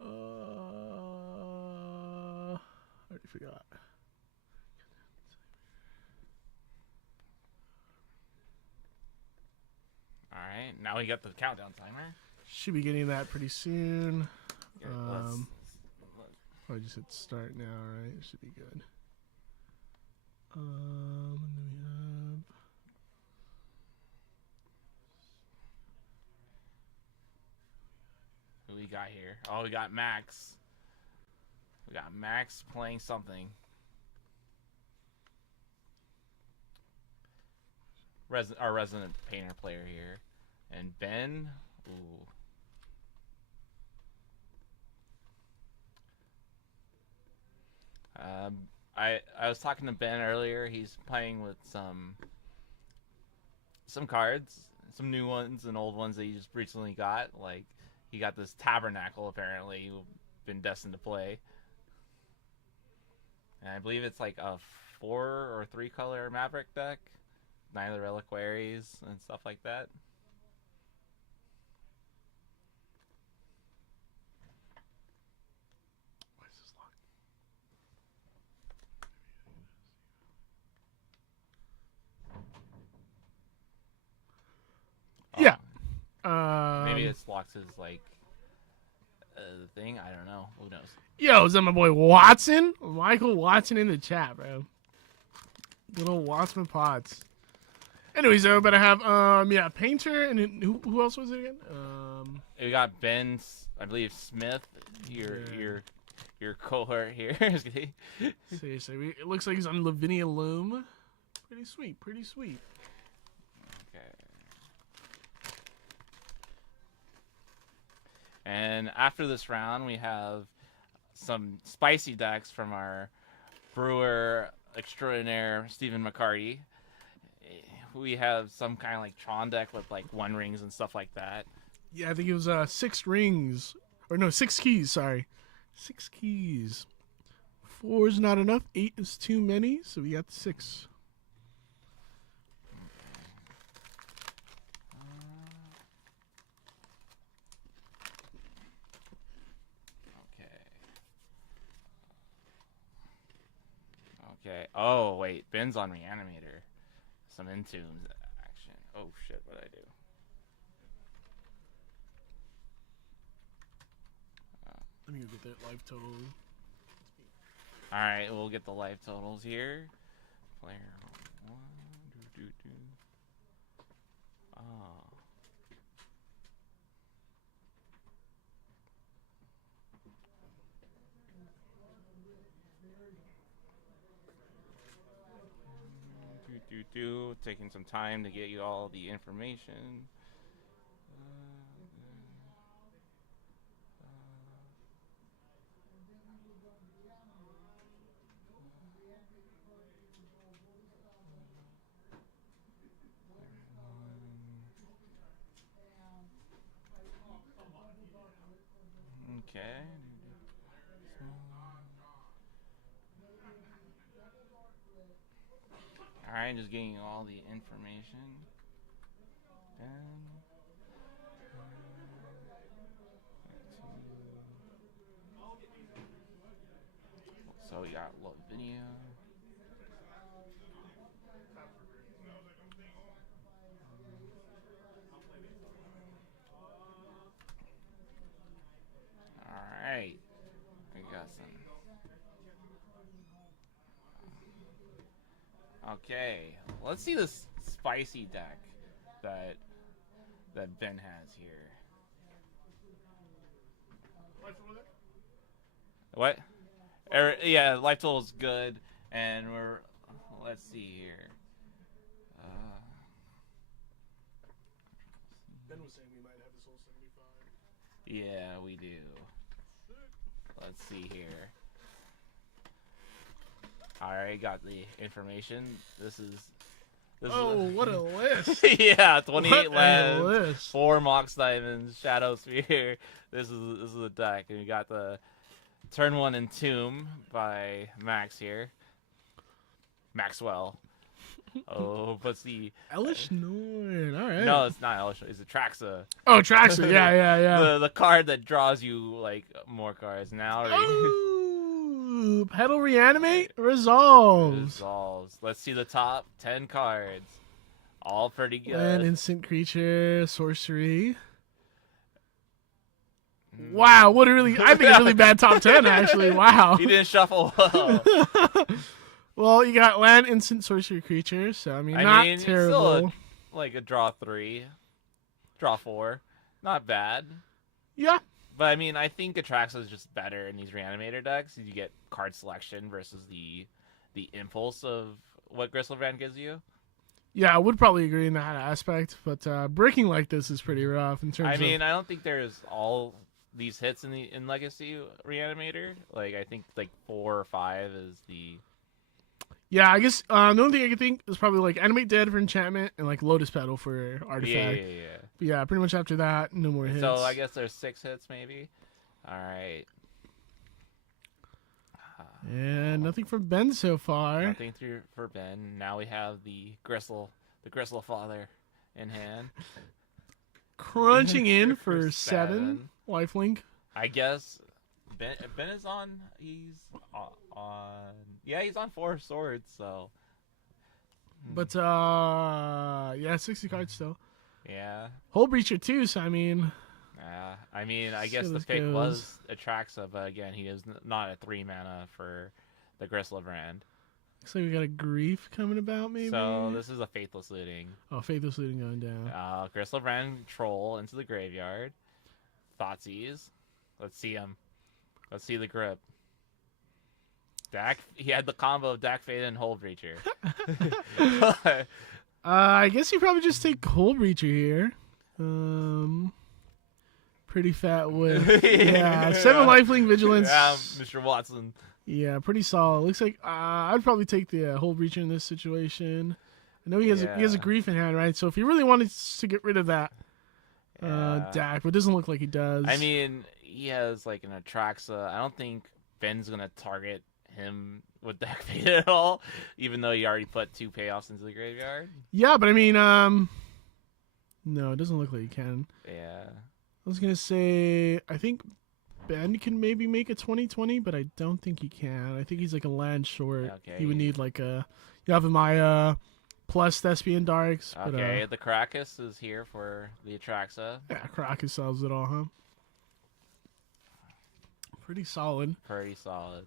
I already forgot. All right. Now we got the countdown timer. Should be getting that pretty soon. Okay, let's- I just hit start now, right? It should be good. And then we have. Who we got here? Oh, we got Max. We got Max playing something. Our resident painter player here. And Ben. Ooh. I was talking to Ben earlier. He's playing with some cards, some new ones and old ones that he just recently got. Like he got this Tabernacle apparently, you've been destined to play. And I believe it's like a 4 or 3 color Maverick deck, 9 of the Reliquaries and stuff like that. Why is this locked? Yeah. Maybe it's locked as like the thing. I don't know. Who knows? Yo, is that my boy Watson? Michael Watson in the chat, bro. Good old Watson Pots. Anyways, though, but I have Painter and then who else was it again? We got Ben, I believe Smith, your cohort here. Seriously, it looks like he's on Lavinia Loom. Pretty sweet, pretty sweet. Okay. And after this round, we have some spicy decks from our brewer extraordinaire, Stephen McCarty. We have some kind of like Tron deck with like 1 rings and stuff like that. Yeah, I think it was 6 rings. Or no, 6 keys, sorry. 6 keys. 4 is not enough. 8 is too many, so we got 6. Okay. Oh, wait. Ben's on Reanimator. Some Entombs action. Oh, shit. What did I do? Let me go get that life total. Alright, we'll get the life totals here. Player 1. Oh. Taking some time to get you all the information. Okay. Alright, just getting all the information. So we got Lavinia. Alright. We got some. Okay, let's see this spicy deck that Ben has here. What? Yeah, life total is good, and let's see here. Ben was saying we might have this whole 75. Yeah, we do. Let's see here. Alright, got the information. This is what a list! yeah, 28 What a lands, list. 4 Mox Diamonds, Shadow Sphere. This is the deck, and we got the Turn 1 Entomb by Max here. Maxwell. Oh, puts the Elish Norn. All right. no, it's not Elish. It's Atraxa. Oh, Traxxas. Yeah. The card that draws you like more cards now. Oh, Pedal Reanimate resolves. Resolves. Let's see the top 10 cards. All pretty good. Land, instant creature, sorcery. Wow, what a really, I think a really bad top 10 actually. Wow. He didn't shuffle well. Well, you got land, instant, sorcery creature, so I mean, not it's terrible. still like a draw 3, draw 4, not bad. Yeah. But I mean, I think Atraxa is just better in these Reanimator decks. You get card selection versus the impulse of what Gristlebrand gives you. Yeah, I would probably agree in that aspect, but breaking like this is pretty rough in terms I of... mean, I don't think there's all these hits in Legacy Reanimator. Like, I think like 4 or 5 is the... Yeah, I guess the only thing I can think is probably like Animate Dead for enchantment and like Lotus Petal for artifact. Yeah. But yeah, pretty much after that, no more hits. So I guess there's 6 hits maybe. All right. And nothing from Ben so far. Nothing through for Ben. Now we have the Gristle father in hand. Crunching in for For 7. seven. Lifelink. I guess Ben is on. He's on. Yeah, he's on 4 swords. So But yeah, 60 cards still. yeah. Hull Breacher too, so I mean, I mean, I guess So the this pick goes- was Atraxa, but again, he is not a 3 mana for the Gristlebrand. looks like we got a grief coming about maybe. So this is a Faithless Looting. Oh, Faithless Looting going down. Gristlebrand troll into the graveyard. Thoughtseize. Let's see him. Let's see the grip. Dak. He had the combo of Dak Fade and Hull Breacher. I guess you probably just take Hull Breacher here. Pretty fat whip. Yeah, 7 lifelink vigilance. Yeah, Mr. Watson. Yeah, pretty solid. Looks like I'd probably take the Hull Breacher in this situation. I know he has a Yeah. grief in hand, right? So if he really wanted to get rid of that Yeah. Dak, but it doesn't look like he does. I mean, he has like an Atraxa. I don't think Ben's gonna target him with Dak Fade at all, even though he already put 2 payoffs into the graveyard. yeah, but I mean, no, it doesn't look like he can. Yeah. I was gonna say I think Ben can maybe make a 20/20, but I don't think he can. I think he's like a land short. Okay. He would need like a Yavimaya plus Thespian Darks. But, Okay, the Caracas is here for the Atraxa. yeah, Kraken solves it all, huh? Pretty solid. Pretty solid.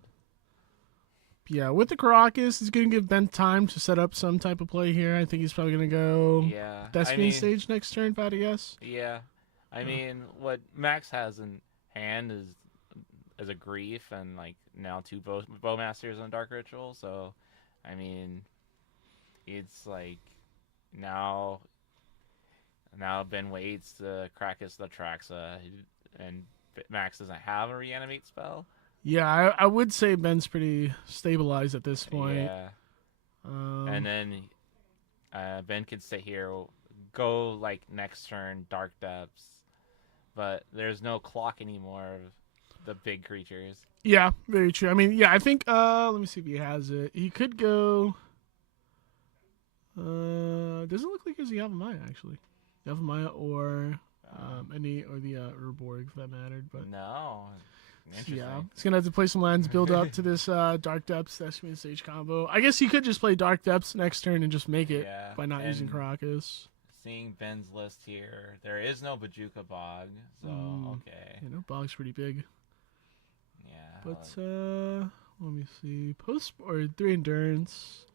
Yeah, with the Caracas, it's going to give Ben time to set up some type of play here. I think he's probably going to go Yeah. Thespian stage next turn, if I had to guess. Yeah. I mean, what Max has in hand is a grief and like now 2 bowmasters on Dark Ritual. So, I mean, it's like now Ben waits to Krakus the Traxa, and Max doesn't have a reanimate spell. Yeah, I would say Ben's pretty stabilized at this point. Yeah. And then Ben could sit here, go like next turn Dark Depths, but there's no clock anymore of the big creatures. Yeah, very true. I mean, yeah, I think let me see if he has it. He could go doesn't look like there's a Yavimaya actually. Yavimaya or any or the Urborg if that mattered, but No. Interesting. yeah, he's gonna have to play some lands, build up to this Dark Depths Thespian Sage combo. I guess he could just play Dark Depths next turn and just make it Yeah, by not using and Caracas. Seeing Ben's list here, there is no Bajuka Bog, so okay. You know, Bog's pretty big. Yeah. But let me see. Post or 3 endurance.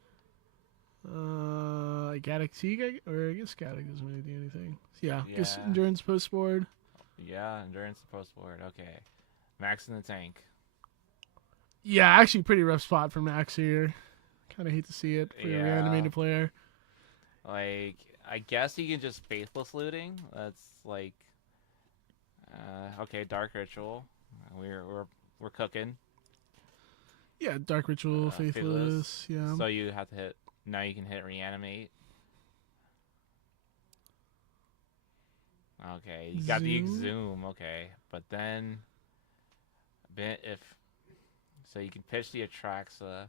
Gaddock Teague, or I guess Gaddock doesn't really do anything. Yeah, I guess Yeah. endurance post board. Yeah, endurance and post board. Okay. Max in the tank. Yeah, actually pretty rough spot for Max here. Kind of hate to see it for a Yeah. reanimated player. Like, I guess he can just faithless looting. That's like, okay, Dark Ritual. We're cooking. Yeah, Dark Ritual, Faithless. Faithless. Yeah. So you have to hit. Now you can hit reanimate. Okay, you got the Zoom. exhume. Okay, but then, if so, you can pitch the Atraxa.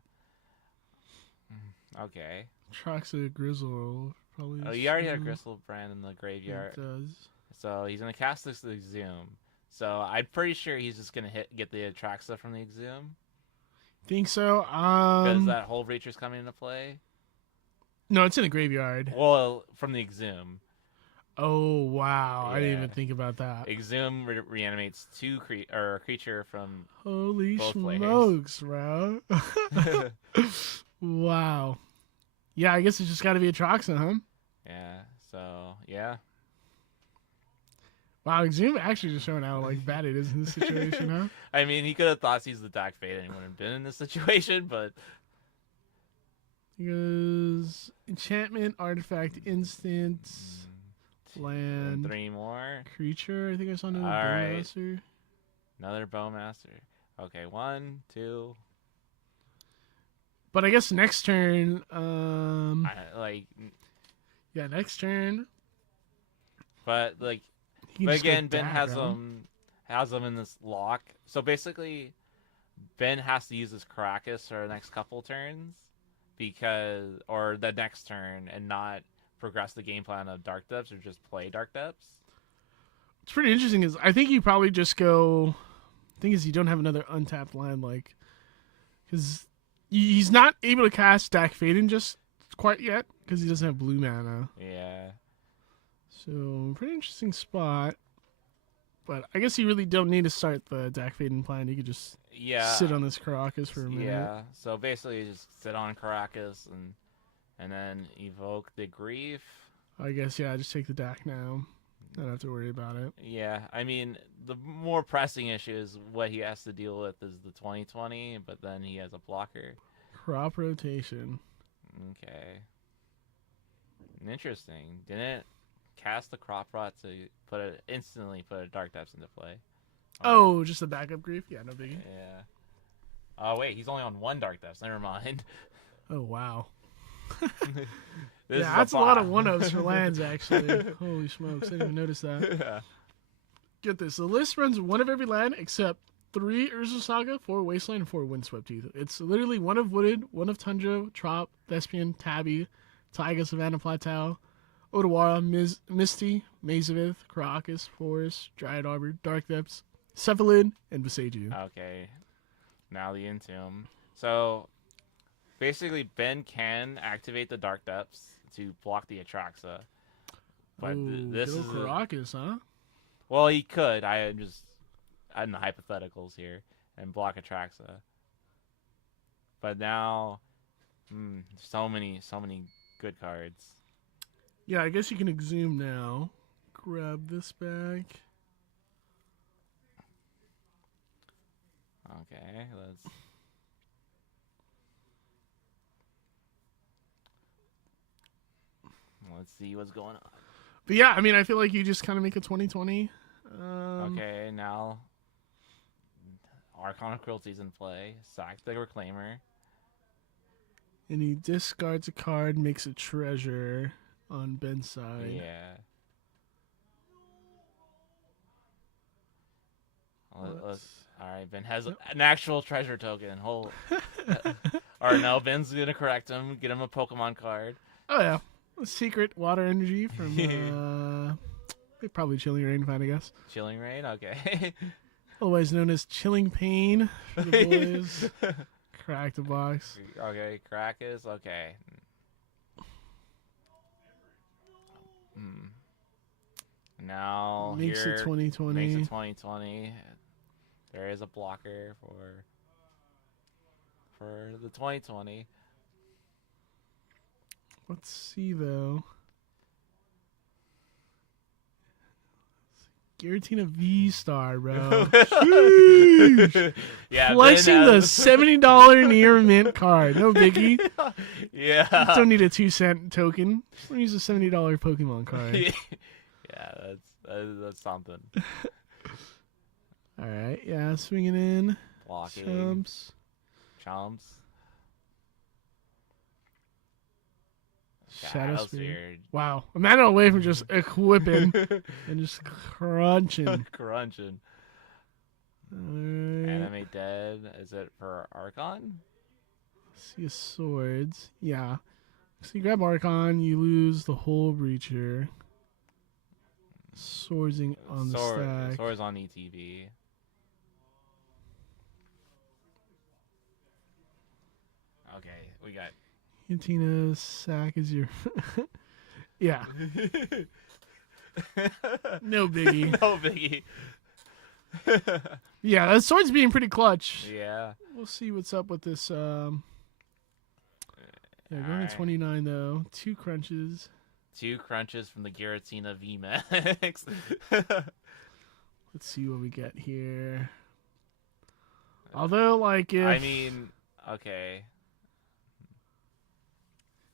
Okay. Traxa Grizzle probably. Oh, you already had Gristlebrand in the It graveyard. does. So he's going to cast this Exhume. So I'm pretty sure he's just going to get the Atraxa from the Exhume. Think so. Because that whole Reacher's coming into play. No, it's in the graveyard. Well, from the Exhume. Oh wow! I didn't Yeah. even think about that. Exhume reanimates a creature from. Holy both smokes, bro! Wow. Yeah, I guess it's just got to be a Troxen, huh? Yeah. So yeah. Wow, Exhume actually just showing how like bad it is in this situation, huh? I mean, he could have thought he's the Dark Fate and he wouldn't have been in this situation, but Because enchantment, artifact, instance, land, 3 more. creature. I think I saw another All right. Bowmaster. Another Bowmaster. Okay, 1, 2. But I guess next turn, yeah, next turn. But like, he can but just go again, Ben Dag, huh? has them in this lock. So basically, Ben has to use his Caracas for the next couple turns, or the next turn, and not progress the game plan of Dark Depths or just play Dark Depths. What's pretty interesting is I think you probably just go. Thing is, you don't have another untapped land, like, because he's not able to cast Dak Faden just quite yet because he doesn't have blue mana. Yeah. So pretty interesting spot. But I guess you really don't need to start the Dak Faden plan. You could just sit on this Caracas for a minute. Yeah. So basically, you just sit on Caracas and then evoke the Grief. I guess just take the Dak now. I don't have to worry about it. Yeah, I mean, the more pressing issue is what he has to deal with is the 2020, but then he has a blocker. Crop rotation. Okay. Interesting. Didn't cast the crop rot to instantly put a Dark Depths into play. Oh, just a backup grief? Yeah, no biggie. Yeah. Oh wait, he's only on 1 Dark Depths. Never mind. Oh wow. This is That's a lot of bot. 1-0s for lands, actually. Holy smokes, I didn't even notice that. Yeah. Get this. The list runs 1 of every land except 3 Urza Saga, 4 Wasteland, and 4 Windswept Teeth. It's literally 1 of Wooded, 1 of Tundra, Trop, Thespian, Tabby, Taiga, Savannah Plateau, Odawara, Misty, Mazavith, Caracas, Forest, Dryad Arbor, Dark Depths, Cephalid, and Viseju. Okay. Now the Entomb. So basically, Ben can activate the Dark Depths to block the Atraxa. But this is Caracas, huh? well, he could. I'm the hypotheticals here and block Atraxa. But now, so many good cards. Yeah, I guess you can exhume now. Grab this back. Okay, let's see what's going on. But yeah, I mean, I feel like you just kind of make a 2020. Okay, now Archon of Cruelty's in play. Sack the Reclaimer. And he discards a card, makes a treasure on Ben's side. Yeah. All right, Ben has an actual treasure token. Or no, Ben's gonna correct him. Get him a Pokemon card. Oh yeah, a secret water energy from probably Chilling Rain, fine, I guess. Chilling Rain. Okay. Otherwise known as Chilling Pain for the boys. Crack the box. Okay, Caracas. Okay. Now Makes here, it 2020. Makes it 2020. There is a blocker for the 2020. Let's see though. Giratina V-Star, bro. Sheesh. Yeah, Flexing the $70 near mint card. No biggie. Yeah. Don't need a 2-cent token. Just use a $70 Pokemon card. Yeah, that's something. All right, yeah, swinging in. Blocking. Chomps. Shadow Spear. Spear. Wow, I'm not away from just equipping and just crunching. Crunching. All right. Animate Dead. Is it for Archon? See his swords. Yeah. So you grab Archon, you lose the whole breacher. Swordsing on the stack. Swords on ETB. Okay, we got. Guillotina's sack is your. Yeah. No biggie. No biggie. Yeah, that sword's being pretty clutch. Yeah. We'll see what's up with this. Yeah, going Alright. to 29 though. 2 crunches. 2 crunches from the Giratina VMAX. Let's see what we get here. Although, like, if I mean, okay.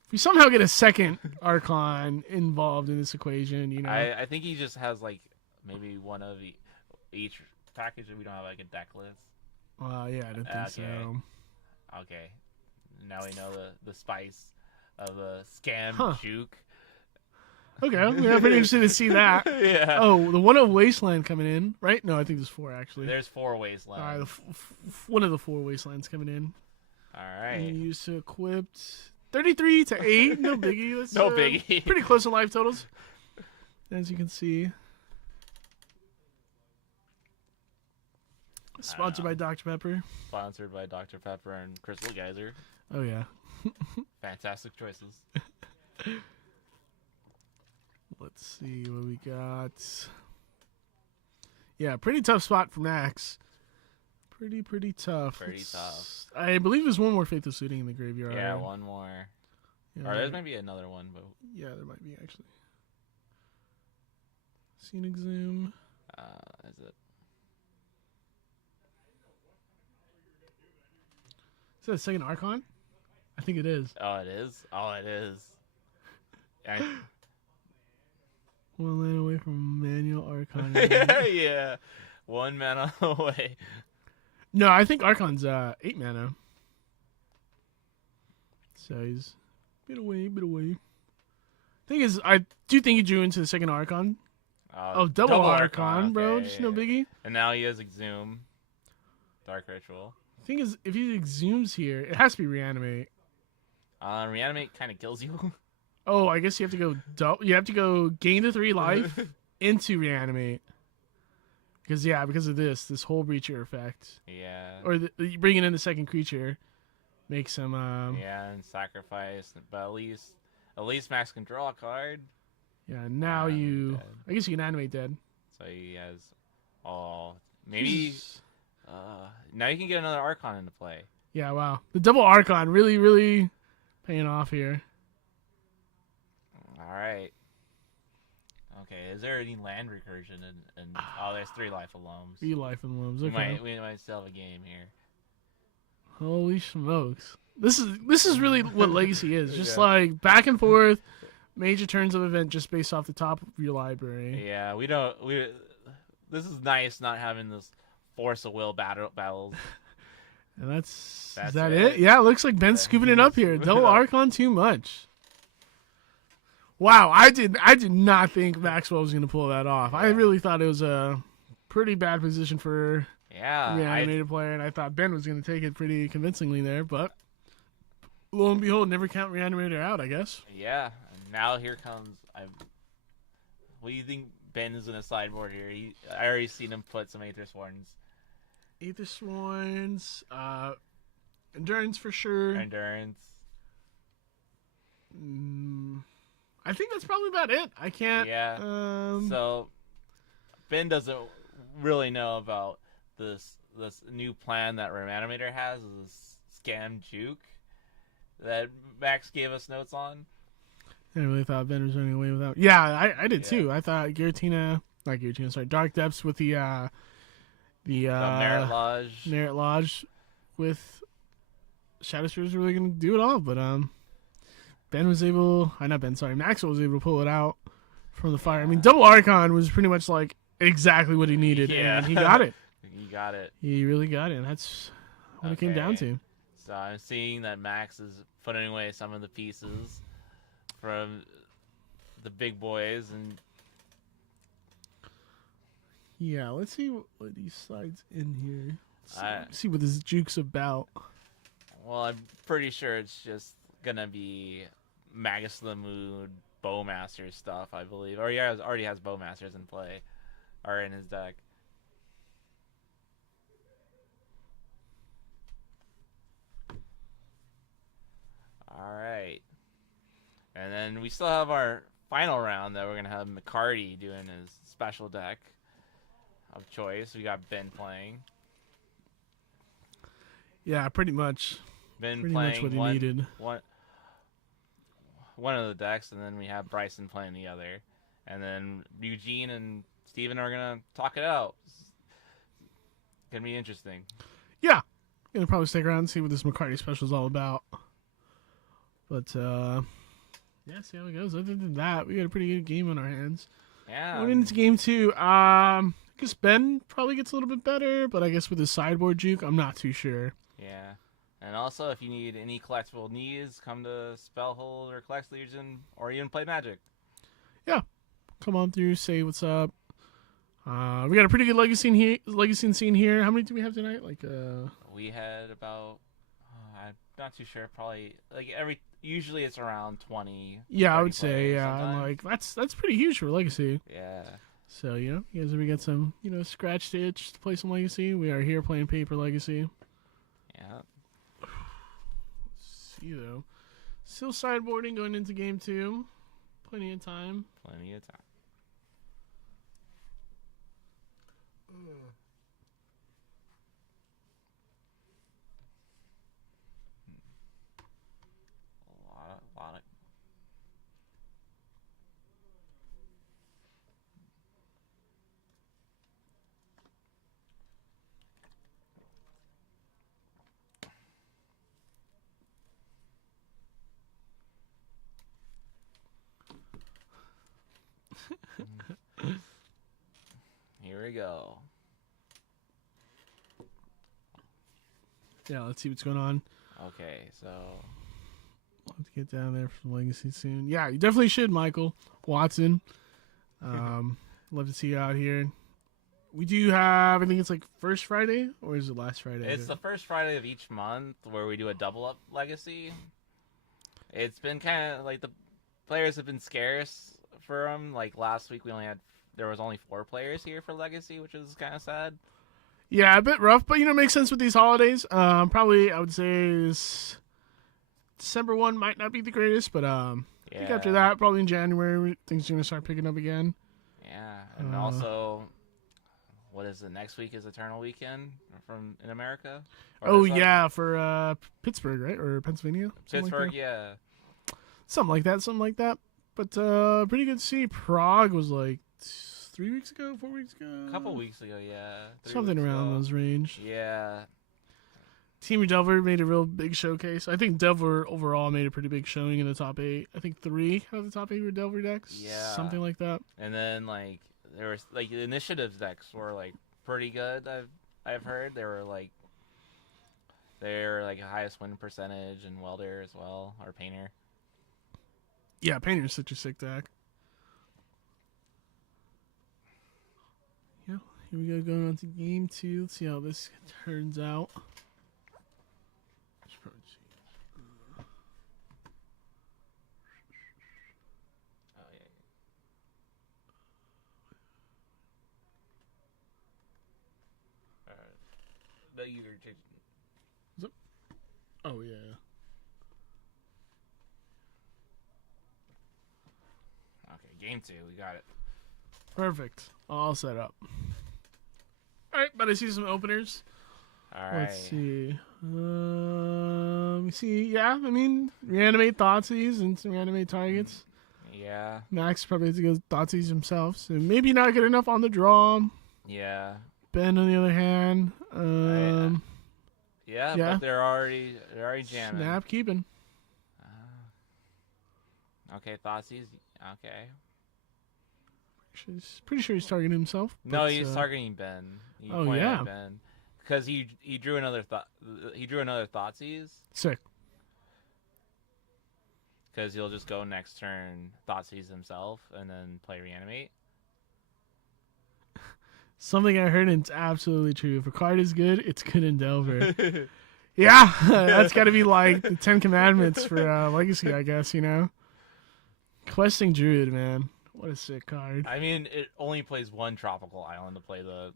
if we somehow get a second Archon involved in this equation, you know. I think he just has like maybe one of each package. We don't have like a deck list. Yeah, I don't think so. Okay. Now we know the spice of the scam juke. Okay, we're pretty interested to see that. Yeah. Oh, the one of Wasteland coming in, right? No, I think there's 4 actually. There's 4 wastelands. All right, one of the 4 Wastelands coming in. All And right. used to equipped 33 to 8. No biggie. That's, No biggie. Pretty close to life totals, as you can see. Sponsored by Dr. Pepper. Sponsored by Dr. Pepper and Crystal Geyser. Oh yeah. Fantastic choices. Let's see what we got. Yeah, pretty tough spot for Max. Pretty tough. Pretty tough. I believe there's one more Faithful Suiting in the graveyard. Yeah, one more. Yeah, Or there's maybe another one, but yeah, there might be actually. Scenic Zoom. is it? Is that a second Archon? I think it is. Oh, it is. Oh, it is. One land away from manual Archon. Yeah. 1 mana away. No, I think Archon's 8 mana. So he's bit away. Thing is, I do think he drew into the second Archon. Oh, double Archon, bro. Okay, Just yeah. no biggie. And now he has Exhume. Dark Ritual. Thing is, if he exhumes here, it has to be Reanimate. Reanimate kind of kills you. Oh, I guess you have to go. You have to go gain the 3 life into Reanimate. Because of this whole breacher effect, Yeah. or bringing in the second creature, makes him. Yeah, and sacrifice. But at least Max can draw a card. Yeah. Now Animate dead. I guess you can animate dead. So he has all. Maybe. Now you can get another Archon into play. Yeah. Wow. The double Archon really paying off here. All right. Okay, is there any land recursion and oh, there's 3 life alums. 3 life and limbs. We Okay. might still have a game here. Holy smokes! This is really what Legacy is. Just Yeah. like back and forth, major turns of event just based off the top of your library. Yeah, this is nice not having this force of will battles. And is That's that it. it? Yeah, it looks like Ben's scooping it up here. Double Archon too much. Wow, I did not think Maxwell was going to pull that off. I really thought it was a pretty bad position for Yeah, the animated player, and I thought Ben was going to take it pretty convincingly there, but lo and behold, never count Reanimator out, I guess. yeah. And now here comes. What do you think Ben is going to sideboard here? I already seen him put some Aether Sworns. Aether Sworns, Endurance for sure. Endurance. I think that's probably about it. I can't. Yeah. So Ben doesn't really know about this new plan that Reanimator has, this scam juke that Max gave us notes on. I really thought Ben was running away without. Yeah, I did too. I thought Dark Depths with the Merit Lodge. Merit Lodge with Shadow Sphere was really gonna do it all, but Maxwell was able to pull it out from the fire. I mean, Double Archon was pretty much like exactly what he needed, and he got it. He got it. He really got it, and that's what it came down to. So I'm seeing that Max is putting away some of the pieces from the big boys, and yeah, let's see what he slides in here. I- See what this juke's about. Well, I'm pretty sure it's just gonna be Magus of the Moon, Bowmaster stuff, I believe. Or he already has Bowmasters in play, or in his deck. All right, and then we still have our final round that we're gonna have McCarty doing his special deck of choice. We got Ben playing. Yeah, pretty much. Ben Pretty playing much what he one, needed. one of the decks, and then we have Bryson playing the other, and then Eugene and Steven are gonna talk it out. It's gonna be interesting. Yeah, gonna probably stick around and see what this McCarty special is all about. But yeah, see how it goes. Other than that, we got a pretty good game on our hands. Yeah. Going into game 2, I guess Ben probably gets a little bit better, but I guess with his sideboard juke, I'm not too sure. Yeah. And also, if you need any collectible needs, come to Spellhold or Collects Legion, or even play Magic. Come on through, say what's up. We got a pretty good legacy scene here. How many do we have tonight? We had about, I'm not too sure, probably usually it's around 20. Yeah, I 30 would say, players yeah. sometimes. That's pretty huge for legacy. Yeah. So, you guys ever get some, scratch itch to play some legacy? We are here playing paper legacy. Yeah. Let's see though. Still sideboarding going into game 2. Plenty of time. Plenty of time. A lot of. Here we go. Yeah, let's see what's going on. Okay, so We'll have to get down there for legacy soon. Yeah, you definitely should, Michael Watson. Love to see you out here. We do have, I think it's first Friday, or is it last Friday? it's the first Friday of each month where we do a double up legacy. It's been kind of the players have been scarce for them. Last week there was only 4 players here for legacy, which is kind of sad. Yeah, a bit rough, but makes sense with these holidays. Probably I would say December 1 might not be the greatest, but I think after that, probably in January, things are gonna start picking up again. Yeah, and also, what is it? Next week is Eternal Weekend in America. Oh yeah, for Pittsburgh, right, or Pennsylvania? Pittsburgh, yeah. Something like that. But pretty good to see. Prague was 3 weeks ago, 4 weeks ago. A couple weeks ago, yeah. Something around those range. Yeah. Team Delver made a real big showcase. I think Delver overall made a pretty big showing in the top 8. I think 3 of the top 8 were Delver decks. Yeah. Something like that. And then there was the initiatives decks were pretty good. I've heard they're highest win percentage, and Welder as well, or Painter. Yeah, Painter's such a sick deck. Yeah, here we go, going on to game 2. Let's see how this turns out. Oh yeah. No, you were changing. Oh yeah. Okay, game 2, we got it. Perfect. All set up. All right, but I see some openers. All right. Let's see. We see. Yeah, I mean, reanimate Thoughtseize and some reanimate targets. Yeah. Max probably has to go Thoughtseize himself, so maybe not good enough on the draw. Yeah. Ben, on the other hand, Yeah, Yeah. but they're already jamming. snap keeping. Okay, Thoughtseize. Okay. Pretty sure he's targeting himself. No, but, he's targeting Ben. He oh, pointed yeah. at Ben. Because he drew another Thoughtseize. Sick. Because he'll just go next turn Thoughtseize himself and then play Reanimate. Something I heard, and it's absolutely true. If a card is good, it's good in Delver. Yeah, that's got to be like the 10 Commandments for Legacy, I guess, you know? Questing Druid, man. What a sick card. I mean, it only plays one tropical island to play the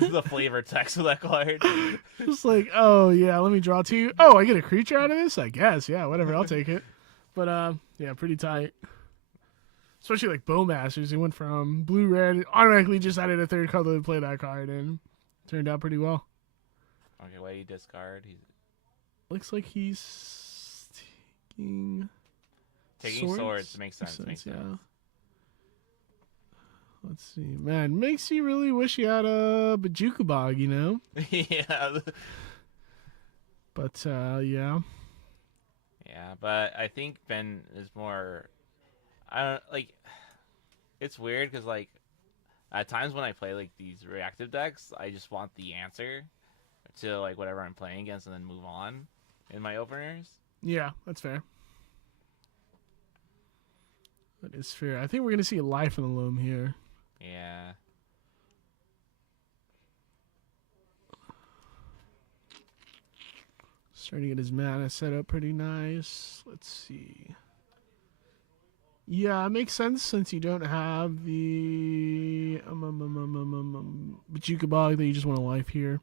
the flavor text of that card. Just like, oh, yeah, let me draw 2. Oh, I get a creature out of this? I guess. Yeah, whatever. I'll take it. But, yeah, pretty tight. Especially like Bowmasters. He went from blue-red, automatically just added a 3rd color to play that card, and turned out pretty well. Okay, what do you discard? He's Looks like he's taking swords. Makes sense. Makes Yeah. sense. Let's see. Man, makes you really wish you had a Bajukabog, you know? Yeah. But, yeah. Yeah, but I think Ben is more. I don't like. It's weird because like, at times when I play like these reactive decks, I just want the answer to like whatever I'm playing against and then move on in my openers. Yeah, that's fair. That is fair. I think we're going to see Life in the Loam here. Yeah. Starting to get his mana set up pretty nice. Let's see. Yeah, it makes sense since you don't have the Bajukabog that you just want a life here.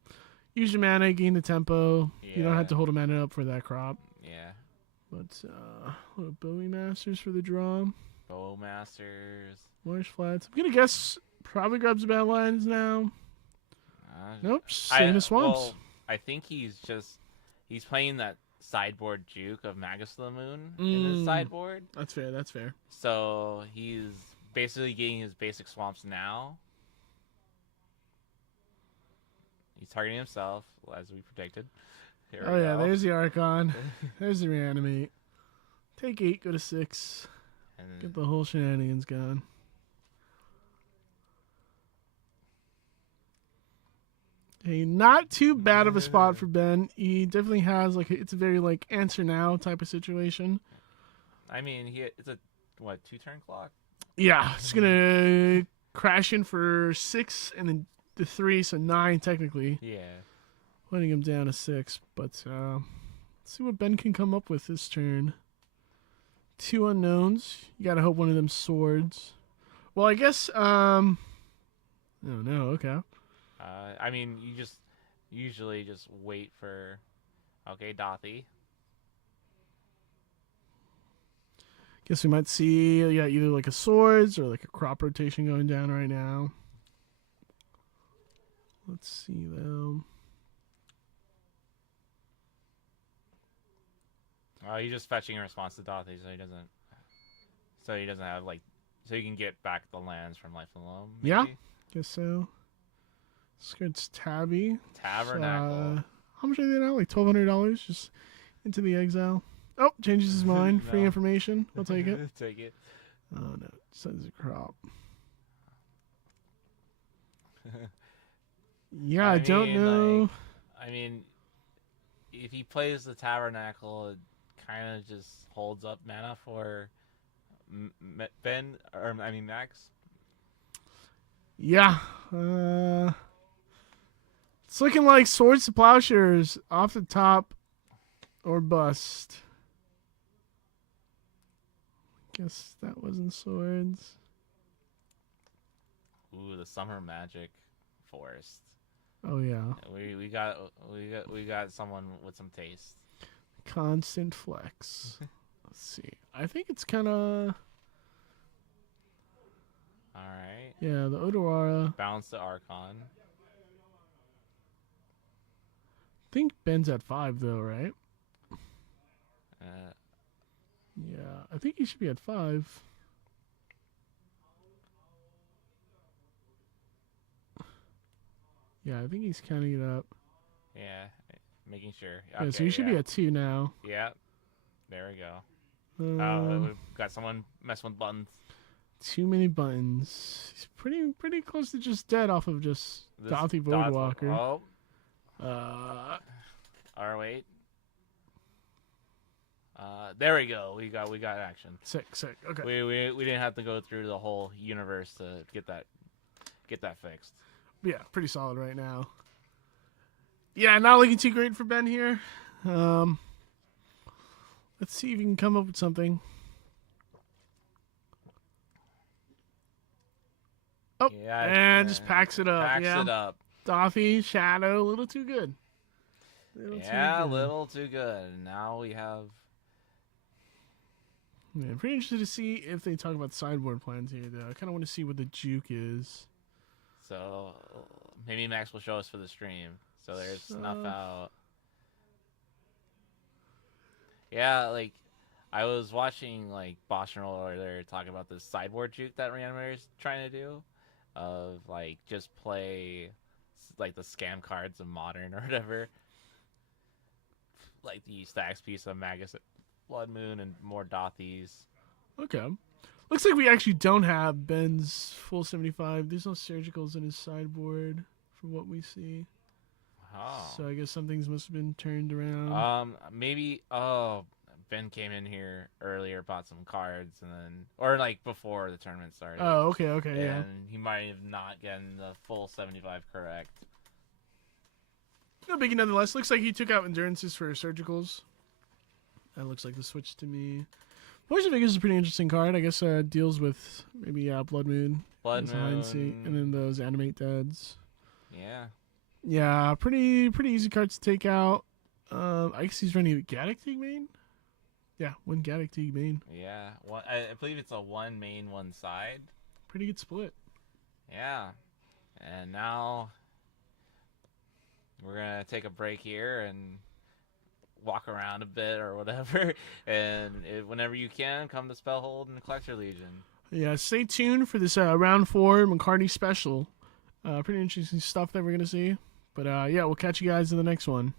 Use your mana, gain the tempo. You don't have to hold a mana up for that crop. Yeah. But little Bowie Masters for the draw. Bowmasters. Marsh Flats. I'm gonna guess probably grabs the Badlands now. Nope, same as Swamps. Well, I think he's playing that sideboard juke of Magus of the Moon in his sideboard. That's fair. That's fair. So he's basically getting his basic swamps now. He's targeting himself, as we predicted. Here we Yeah, go. there's the Archon. There's the Reanimate. Take 8, go to 6. And Get the whole shenanigans going. Hey, not too bad of a spot for Ben. He definitely has it's a very answer now type of situation. I mean, it's a 2-turn clock. Yeah, it's gonna crash in for 6 and then the 3, so 9 technically. Yeah. Letting him down to 6, but let's see what Ben can come up with this turn. 2 unknowns. You gotta hope one of them swords. Well, I guess oh no, okay. I mean, you just usually just wait for Dothy. Guess we might see either a swords or a crop rotation going down right now. Let's see though. He's just fetching in response to Dothy, so he doesn't have so you can get back the lands from Life Alone. Maybe? Yeah. Guess so. Skirts Tabby. Tabernacle. How much are they now? $1,200 just into the exile. Oh, changes his mind. Free No. information. I'll take it. Take it. Oh no, sends a crop. Yeah, I don't mean, know. I mean, if he plays the Tabernacle, it kind of just holds up mana for Max. Yeah. It's looking like Swords to Plowshares off the top or bust. Guess that wasn't Swords. Ooh, the Summer Magic Forest. Oh yeah. We got someone with some taste. Constant Flex. Let's see. I think it's kind of All right. yeah, the Odawara. Bounce the Archon. I think Ben's at 5 though, right? Uh, Yeah, I think he should be at 5. Yeah, I think he's counting it up. yeah, making sure. Yeah, so he should be at 2 now. Yeah. There we go. We've got someone messing with buttons. Too many buttons. He's pretty close to just dead off of just Dothy Voidwalker. Oh. Uh, Or wait. There we go. We got action. sick. Okay. We didn't have to go through the whole universe to get that fixed. Yeah, pretty solid right now. Yeah, not looking too great for Ben here. Let's see if you can come up with something. Oh, Yeah, and just packs it up. Packs yeah. it up. Doffy, Shadow, a little too good. Yeah, a little too good. Now we have. Yeah, I'm pretty interested to see if they talk about sideboard plans here, though. I kind of want to see what the juke is. So maybe Max will show us for the stream. So there's Snuff Out. Yeah, like I was watching like Bosch and Roll earlier talk about this sideboard juke that Reanimator's trying to do, of like just play like the scam cards of Modern or whatever, like the stacks piece of Magus, Blood Moon, and more Dothies. Okay. Looks like we actually don't have Ben's full 75. There's no surgicals in his sideboard from what we see. Oh. So I guess some things must have been turned around. Maybe. Oh, Ben came in here earlier, bought some cards, and then, or like before the tournament started. Oh, okay, and yeah. he might have not gotten the full 75 correct. No biggie nonetheless. Looks like he took out endurances for surgicals. That looks like the switch to me. Poison Figures is a pretty interesting card. I guess deals with maybe Blood Moon. Blood as a hide seat, and then those Animate Deads. Yeah. Yeah, pretty easy cards to take out. I guess he's running a Galactic main. Yeah, one Galactic main. Yeah. One, I believe it's a one main, one side. Pretty good split. Yeah. And now we're going to take a break here and walk around a bit or whatever. And whenever you can, come to Spellhold and Collector Legion. Yeah, stay tuned for this round 4 McCarty special. Pretty interesting stuff that we're going to see. But yeah, we'll catch you guys in the next one.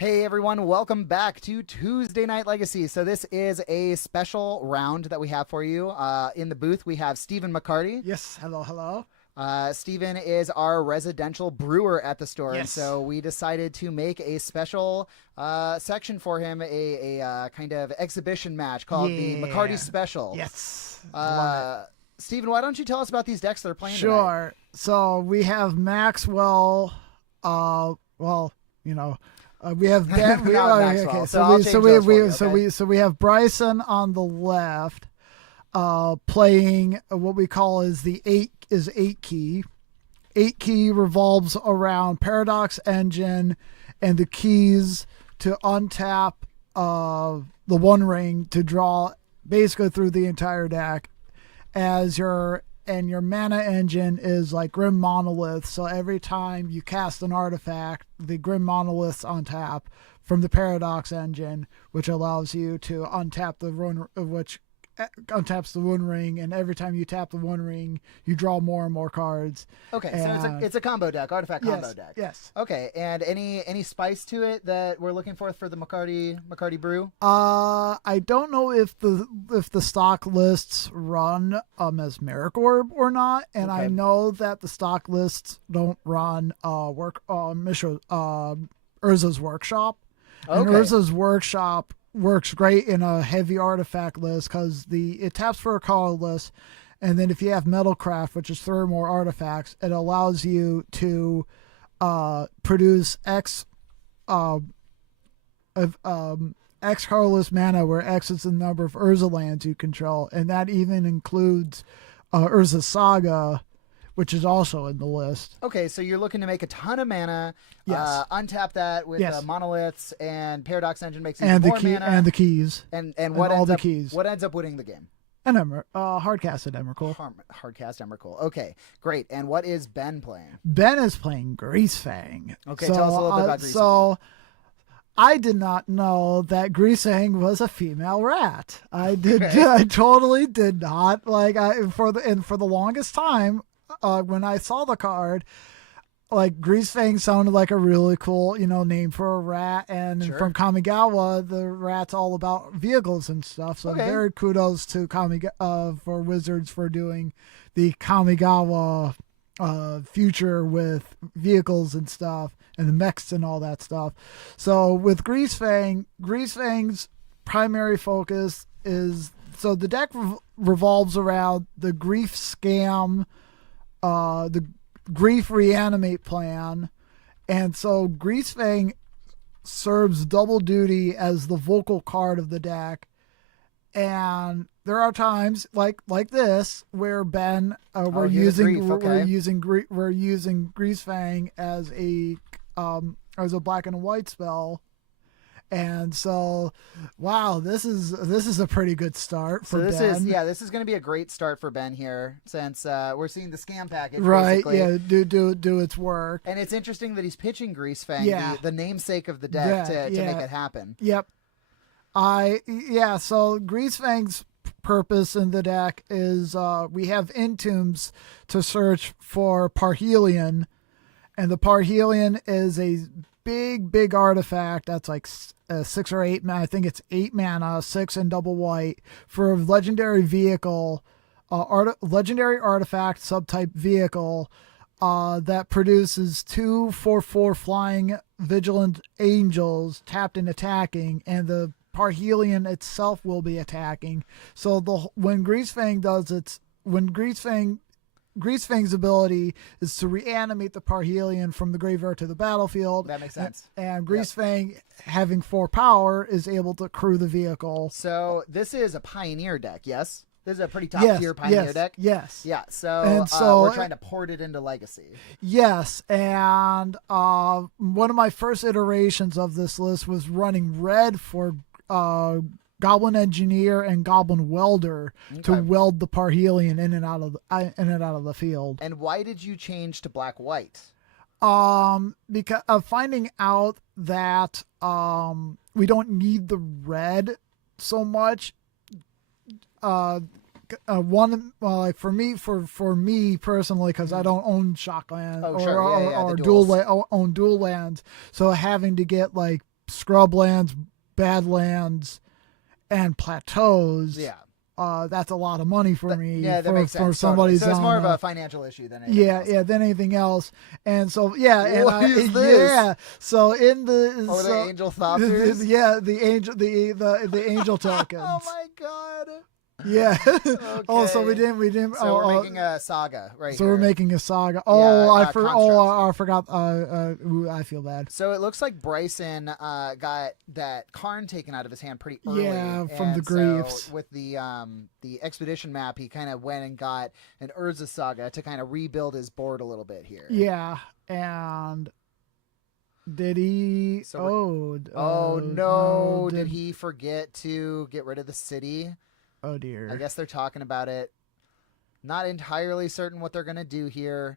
Hey everyone, welcome back to Tuesday Night Legacy. So this is a special round that we have for you. In the booth, we have Stephen McCarty. Yes, hello. Stephen is our residential brewer at the store, and Yes. so we decided to make a special section for him, a kind of exhibition match called the Yeah. McCarty Special. Yes. Love Stephen, why don't you tell us about these decks that are it. playing tonight? Sure. So we have Maxwell. We have Ben. Not Maxwell, so I'll change those for you, So we have Bryson on the left, playing what we call is the 8 key. 8 key revolves around Paradox Engine and the keys to untap the One Ring to draw basically through the entire deck. Your mana engine is like Grim Monolith, so every time you cast an artifact, the Grim Monolith's on tap from the Paradox engine, which allows you to untap which untaps the One Ring, and every time you tap the One Ring, you draw more and more cards. Okay, so it's a combo deck, artifact combo deck. Yes. Okay, and any spice to it that we're looking for the McCarty brew? I don't know if the stock lists run Mesmeric Orb or not, and Okay. I know that the stock lists don't run Urza's Workshop. And Okay. Urza's Workshop works great in a heavy artifact list because it taps for a colorless, and then if you have Metalcraft, which is 3 or more artifacts, it allows you to produce X colorless mana, where X is the number of Urza lands you control, and that even includes Urza Saga, which is also in the list. Okay, so you're looking to make a ton of mana, Yes. Untap that with Yes. monoliths, and Paradox Engine makes even And the more key mana. and the keys and and what all ends the up keys. what ends up winning the game? and hardcasted Emrakul. Hardcast Emrakul. Okay, great. And what is Ben playing? Ben is playing Greasefang. Okay, tell us a little bit about Greasefang. So, I did not know that Greasefang was a female rat. I did. Okay. I totally did not. For the longest time, when I saw the card, like Greasefang sounded like a really cool, name for a rat. And Sure. from Kamigawa, the rat's all about vehicles and stuff. So Okay. very kudos to for Wizards for doing the Kamigawa future with vehicles and stuff and the mechs and all that stuff. So with Greasefang's primary focus is, so the deck revolves around the Grief Scam, the Grief Reanimate plan, and so Greasefang serves double duty as the vocal card of the deck. And there are times like this where Ben we're using Greasefang as a black and white spell, and so this is a pretty good start for this Ben. this is going to be a great start for Ben here, since we're seeing the scam package, Right? basically. Yeah, do its work. And it's interesting that he's pitching Greasefang, Yeah. the namesake of the deck, to make it happen. Yep. So Greasefang's purpose in the deck is we have Entombs to search for Parhelion, and the Parhelion is a big artifact that's like 6 or 8 mana. I think it's 8 mana, 6 and double white for a legendary vehicle, legendary artifact subtype vehicle that produces 2/4/4 flying vigilant angels tapped and attacking, and the Parhelion itself will be attacking. So when Greasefang's ability is to reanimate the Parhelion from the graveyard to the battlefield. That makes sense. And Greasefang, having 4 power, is able to crew the vehicle. So this is a Pioneer deck, yes? This is a pretty top-tier Pioneer deck? Yes. Yeah, And so we're trying to port it into Legacy. Yes, and one of my first iterations of this list was running red for Goblin Engineer and Goblin Welder to Okay. weld the Parhelion in and out of the field. And why did you change to black-white? Because of finding out that we don't need the red so much. For me personally, because I don't own Shockland Oh, sure. Yeah, the or duels. own dual lands, so having to get like scrublands, badlands, and plateaus. Yeah. That's a lot of money for me. Yeah, that for, makes sense. for somebody's So it's more on of a financial issue than anything else. than anything else. And so and What is this? yeah. So in the The angel thopters? the angel tokens. Oh my god. Yeah. Oh, so we Okay. didn't. So we're making a saga right So here. we're making a saga. Oh, Yeah, I constructs. forgot. Ooh, I feel bad. So it looks like Bryson got that Karn taken out of his hand pretty early. Yeah, from the and griefs. So with the expedition map, he kind of went and got an Urza saga to kind of rebuild his board a little bit here. Yeah, and did he? So no! Did he forget to get rid of the city? Oh dear. I guess they're talking about it. Not entirely certain what they're gonna do here.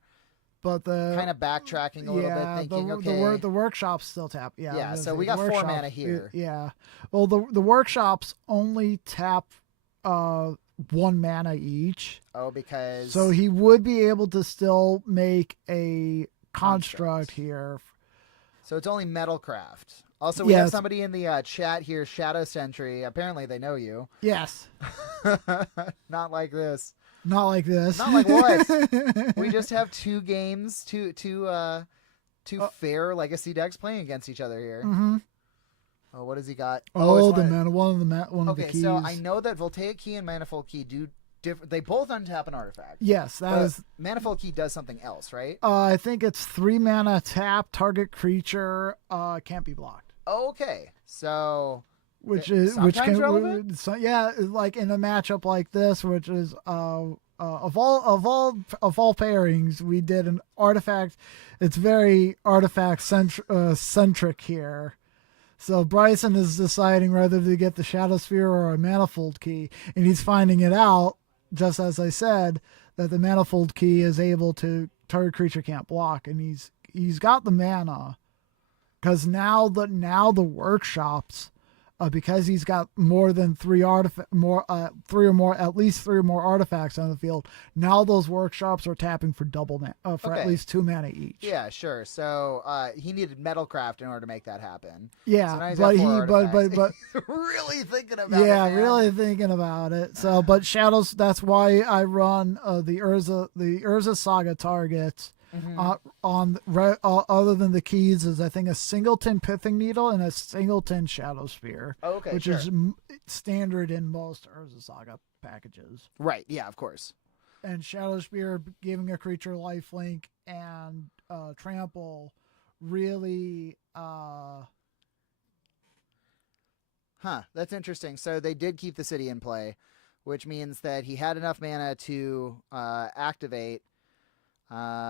But the Kind of backtracking a little bit, thinking, okay, the workshop's still tap. Yeah, Yeah, I was so gonna we say, got the 4 workshops- mana here. Yeah. Well, the workshops only tap 1 mana each, because so he would be able to still make a construct here. So it's only Metalcraft. Also, we have Yes. somebody in the chat here, Shadow Sentry. Apparently, they know you. Yes. Not like this. Not like this. Not like what? We just have 2 games, two fair legacy decks playing against each other here. Mm-hmm. Oh, what has he got? Oh, it's the one- mana, one of the Okay, keys. so I know that Voltaic Key and Manifold Key do they both untap an artifact. Yes, that But is. Manifold Key does something else, right? I think it's 3 mana tap. Target creature can't be blocked. Okay, so Which Okay, is which sometimes can relevant? so yeah, like in a matchup like this, which is of all pairings, we did an artifact. It's very artifact centric here. So Bryson is deciding whether to get the Shadow Sphere or a Manifold Key, and he's finding it out, just as I said, that the Manifold Key is able to target creature can't block, and he's got the mana, because now the workshops, because he's got more than 3 at least 3 or more artifacts on the field. Now those workshops are tapping for double for at Okay. least 2 mana each. yeah, sure. So he needed Metalcraft in order to make that happen. Yeah, So now he's but got 4 artifacts. but really thinking about it. yeah, man. really thinking about it. So, but Shadows. That's why I run the Urza Saga targets. Other than the keys is I think a singleton Pithing Needle and a singleton Shadow Spear, Okay, which sure. is standard in most Urza Saga packages. Right. Yeah, of course. And Shadow Spear giving a creature lifelink and trample really That's interesting. So they did keep the city in play, which means that he had enough mana to activate.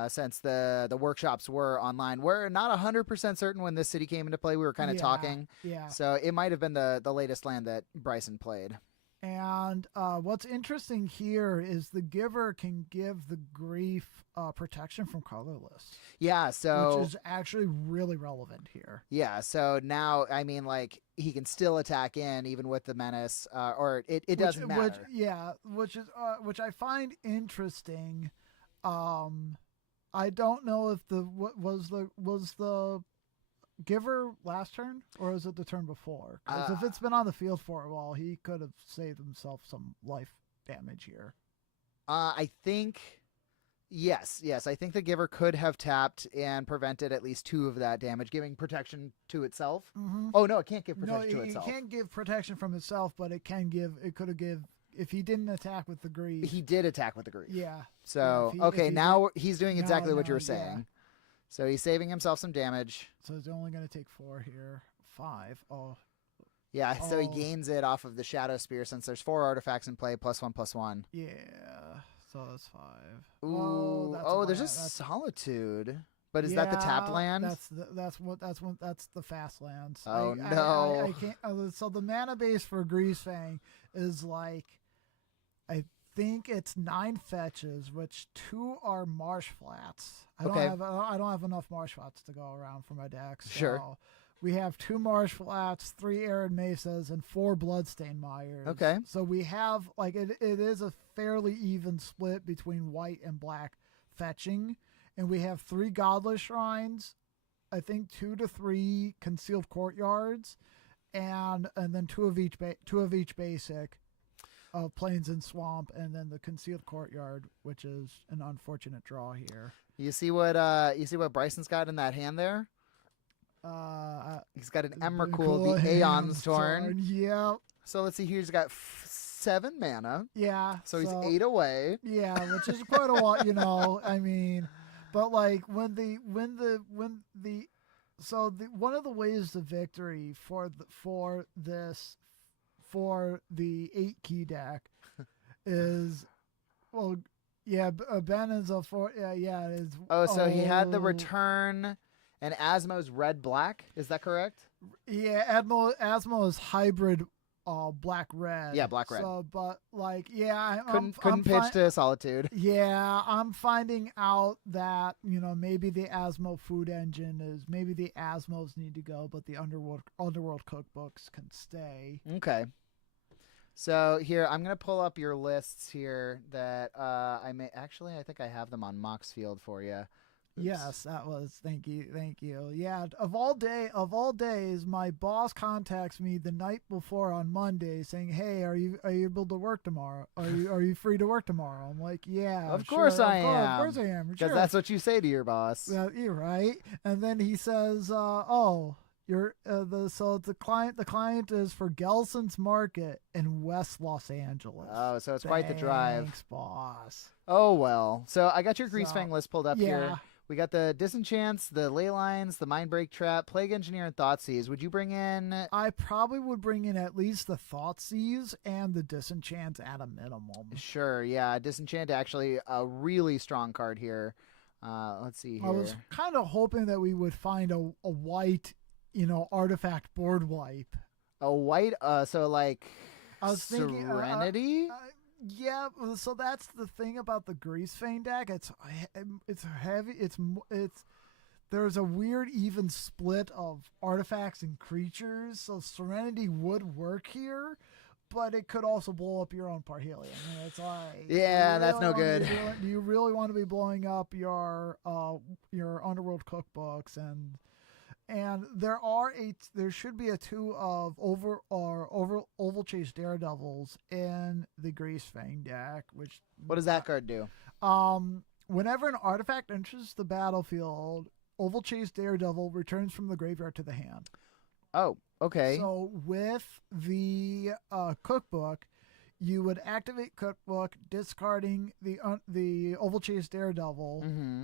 Since the workshops were online, we're not 100% certain when this city came into play. We were kind of talking, Yeah. so it might have been the latest land that Bryson played. And what's interesting here is the giver can give the grief protection from colorless, Yeah, so which is actually really relevant here. yeah, so now I mean, like he can still attack in even with the menace, or it doesn't matter. Which I find interesting. I don't know if was the giver last turn or was it the turn before? Because if it's been on the field for a while, he could have saved himself some life damage here. I think yes. I think the giver could have tapped and prevented at least 2 of that damage, giving protection to itself. Mm-hmm. Oh no, it can't give No, protection to it itself. can't give protection from itself, but it can give. It could have give if he didn't attack with the grief. He did attack with the grief. Yeah. So if he okay, now did- he's doing now- exactly what you were yeah. saying. So he's saving himself some damage. So it's only going to take 4 here. 5. Oh, Yeah, so he Oh. gains it off of the Shadow Spear since there's 4 artifacts in play, +1/+1. yeah. So that's 5. Ooh, that's oh, there's a that's- Solitude. But is that the tapped Yeah, land? That's the fast lands. Oh, I no. can't. So the mana base for Greasefang is like, I think it's 9 fetches, which 2 are marsh flats. I Okay. don't have enough marsh flats to go around for my deck. So Sure. We have 2 marsh flats, 3 arid mesas, and 4 bloodstained mires. Okay. So we have like it is a fairly even split between white and black fetching. And we have 3 godless shrines, I think 2 to 3 concealed courtyards, and then two of each basic. Plains and swamp, and then the concealed courtyard, which is an unfortunate draw here. You see what Bryson's got in that hand there? He's got an Emrakul, the Aeon's Torn. Yep. So let's see here. He's got 7 mana. Yeah. So he's 8 away. Yeah, which is quite a lot, I mean, but like one of the ways to victory for the 8 key deck is, well, yeah, Ben is a 4. Yeah, it is. Oh, so he had the return and Asmo's red black. Is that correct? Yeah, Asmo is hybrid black red. Yeah, black red. So, but like, yeah, Couldn't pitch to Solitude. Yeah, I'm finding out that maybe the Asmo food engine maybe the Asmos need to go, but the Underworld cookbooks can stay. Okay. So here, I'm going to pull up your lists here that I think I have them on Moxfield for you. Oops. Yes, that was, thank you. Yeah, of all days, my boss contacts me the night before on Monday saying, "Hey, are you able to work tomorrow? Are you free to work tomorrow?" I'm like, "Yeah, of course I am. Of course I am. Because sure. that's what you say to your boss." You're right. And then he says, "Oh, you're the client is for Gelson's Market in West Los Angeles." Oh, so it's quite the drive. Thanks, boss. Oh well. So I got your Greasefang list pulled up here. Yeah. We got the Disenchants, the Ley Lines, the Mindbreak Trap, Plague Engineer, and Thoughtseize. Would you bring in? I probably would bring in at least the Thoughtseize and the Disenchant at a minimum. Sure, yeah. Disenchant actually a really strong card here. Let's see here. I was kind of hoping that we would find a white, artifact board wipe. A white, so like I was thinking, Serenity? Yeah, so that's the thing about the Greasefang deck. It's heavy. There's a weird even split of artifacts and creatures. So Serenity would work here, but it could also blow up your own Parhelion. It's like, yeah, that's no good. Do you really want to be blowing up your Underworld cookbooks and there should be a 2 of Oval Chase Daredevils in the Greasefang deck. What does that card do? Whenever an artifact enters the battlefield, Oval Chase Daredevil returns from the graveyard to the hand. Oh, okay. So with the cookbook, you would activate cookbook, discarding the Oval Chase Daredevil. Mm-hmm.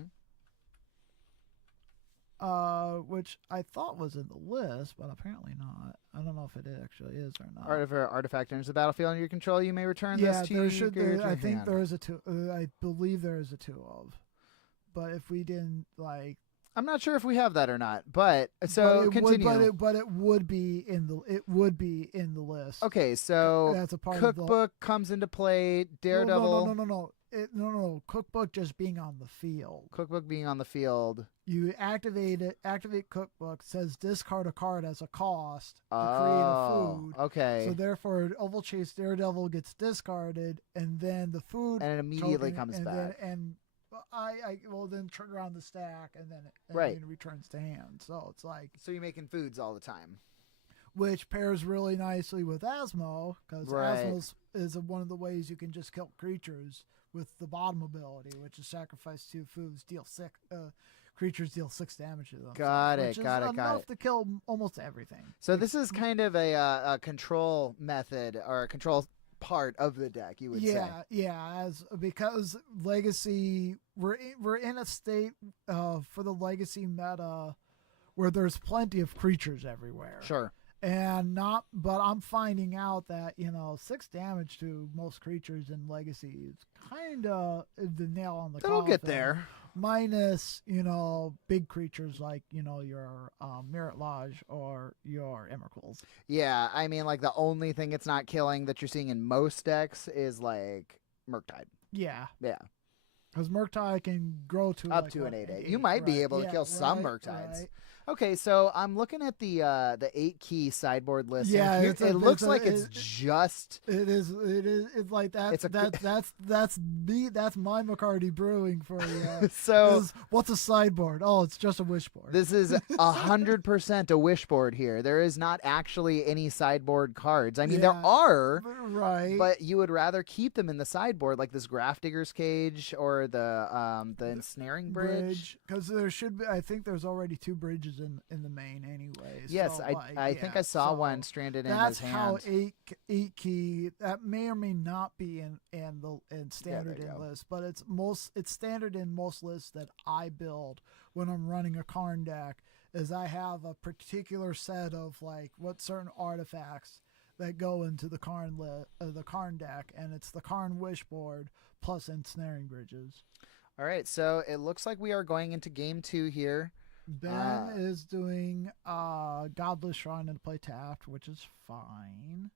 Which I thought was in the list, but apparently not. I don't know if it actually is or not. Artifact enters the battlefield under your control. You may return Yeah, this to there should. I think hand. there is a 2. I believe there is a 2 of. But if we didn't I'm not sure if we have that or not. But so continue. But it would be in the list. Okay, so that's a part cookbook comes into play. Daredevil. No. Cookbook just being on the field. Cookbook being on the field. You activate it. Activate cookbook. Says discard a card as a cost to create a food. Okay. So therefore, Oval Chase Daredevil gets discarded, and then the food and it immediately comes back. Then I will then turn around the stack, and then it returns to hand. So it's like, so you're making foods all the time, which pairs really nicely with Asmo, because Asmo is one of the ways you can just kill creatures with the bottom ability, which is sacrifice 2 foods, deal 6. Creatures deal 6 damage to them. Got it. Enough to kill almost everything. So this is kind of a control method or a control part of the deck, you would say. Yeah, because Legacy, we're in a state for the Legacy meta where there's plenty of creatures everywhere. Sure. But I'm finding out that 6 damage to most creatures in Legacy is kind of the nail on the coffin. It'll get there. Minus big creatures like your Merit Lodge or your Emrakuls. Yeah, I mean, like the only thing it's not killing that you're seeing in most decks is like Murktide. Yeah. Because Murktide can grow to up to an 8/8. You might be able to kill some Murktides. Right. Okay, so I'm looking at the 8-key sideboard list. Yeah, and here, it's a- it looks it's a- like it's it- just. It is. It's like that. It's a- That's me. That's my McCarty Brewing for you. So What's a sideboard? Oh, it's just a wishboard. this is 100% a wishboard here. There is not actually any sideboard cards. I mean, there Yeah. are, Right. but you would rather keep them in the sideboard, like this Grafdigger's Cage or the Ensnaring Bridge. because there should be. I think there's already 2 bridges in the main, anyways. Yes, So, I think I saw one stranded in his That's how hand. 8 key. That may or may not be in standard there you in go. lists, but it's standard in most lists that I build when I'm running a Karn deck. Is I have a particular set of like what certain artifacts that go into the Karn deck, and it's the Karn Wishboard plus Ensnaring Bridges. All right, so it looks like we are going into game 2 here. Ben is doing Godless Shrine and play tapped, which is fine.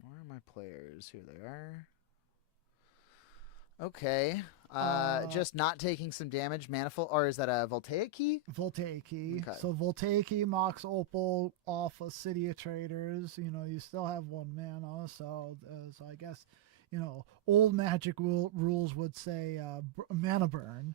Where are my players? Here they are. Okay. Just not taking some damage. Manifold, or is that a Voltaic key? Voltaic key. Okay. So Voltaic key Mox Opal off of City of Traders. You still have 1 mana, so I guess old Magic rules would say mana burn.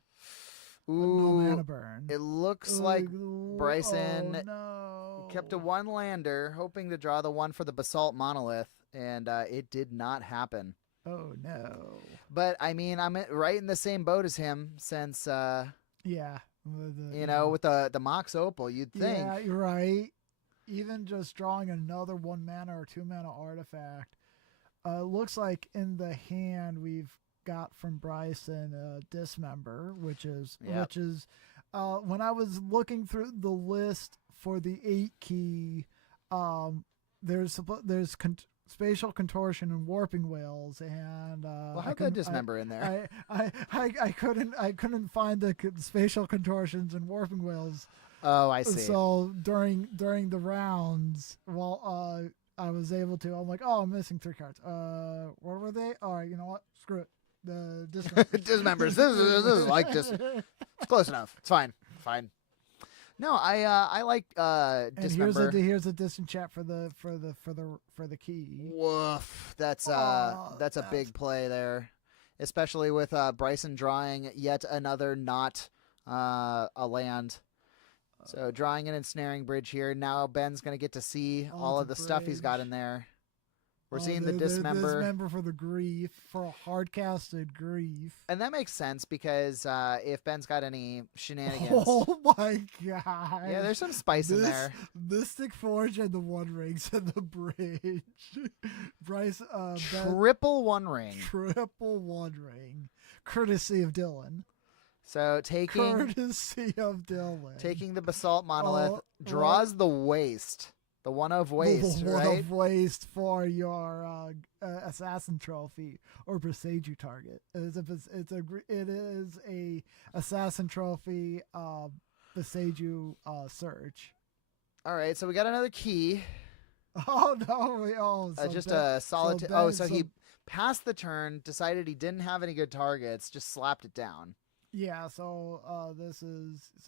But no Ooh, mana burn. it looks like Bryson no. kept a 1 lander, hoping to draw the 1 for the Basalt Monolith, and it did not happen. Oh no. But I mean, I'm right in the same boat as him, since Yeah. with the Mox Opal, you'd think. Yeah, you're right. Even just drawing another 1 mana or 2 mana artifact. Looks like in the hand we've got from Bryson Dismember, which is when I was looking through the list for the 8 key, there's Spatial Contortion and Warping Whales, and Well, how'd that Dismember in there? I couldn't find the Spatial Contortions and Warping Whales. Oh, I see. So during the rounds, I was able to. I'm like, oh, I'm missing 3 cards. What were they? All right, you know what? Screw it. The Dismembers. This is like just it's close enough. It's fine. No, I like And Dismember. here's a disenchant for the key. Woof. That's a big play there, especially with Bryson drawing yet another not a land. So drawing an Ensnaring Bridge here. Now Ben's gonna get to see all of the stuff he's got in there. We're seeing the Dismember. Dismember for the grief, for a hard-casted grief. And that makes sense because if Ben's got any shenanigans. Oh my god. Yeah, there's some spice in there. Mystic Forge and the One Rings and the Bridge. Bryce Ben, Triple 1 ring. triple One Ring. Courtesy of Dylan. So taking the Basalt Monolith, draws the Waste. The 1 of Waste, One right? of Waste for your Assassin Trophy or Presage target. It is a Assassin Trophy Presage search. All right, so we got another key. Oh no! Just a solid. So he passed the turn, decided he didn't have any good targets, just slapped it down. Yeah. So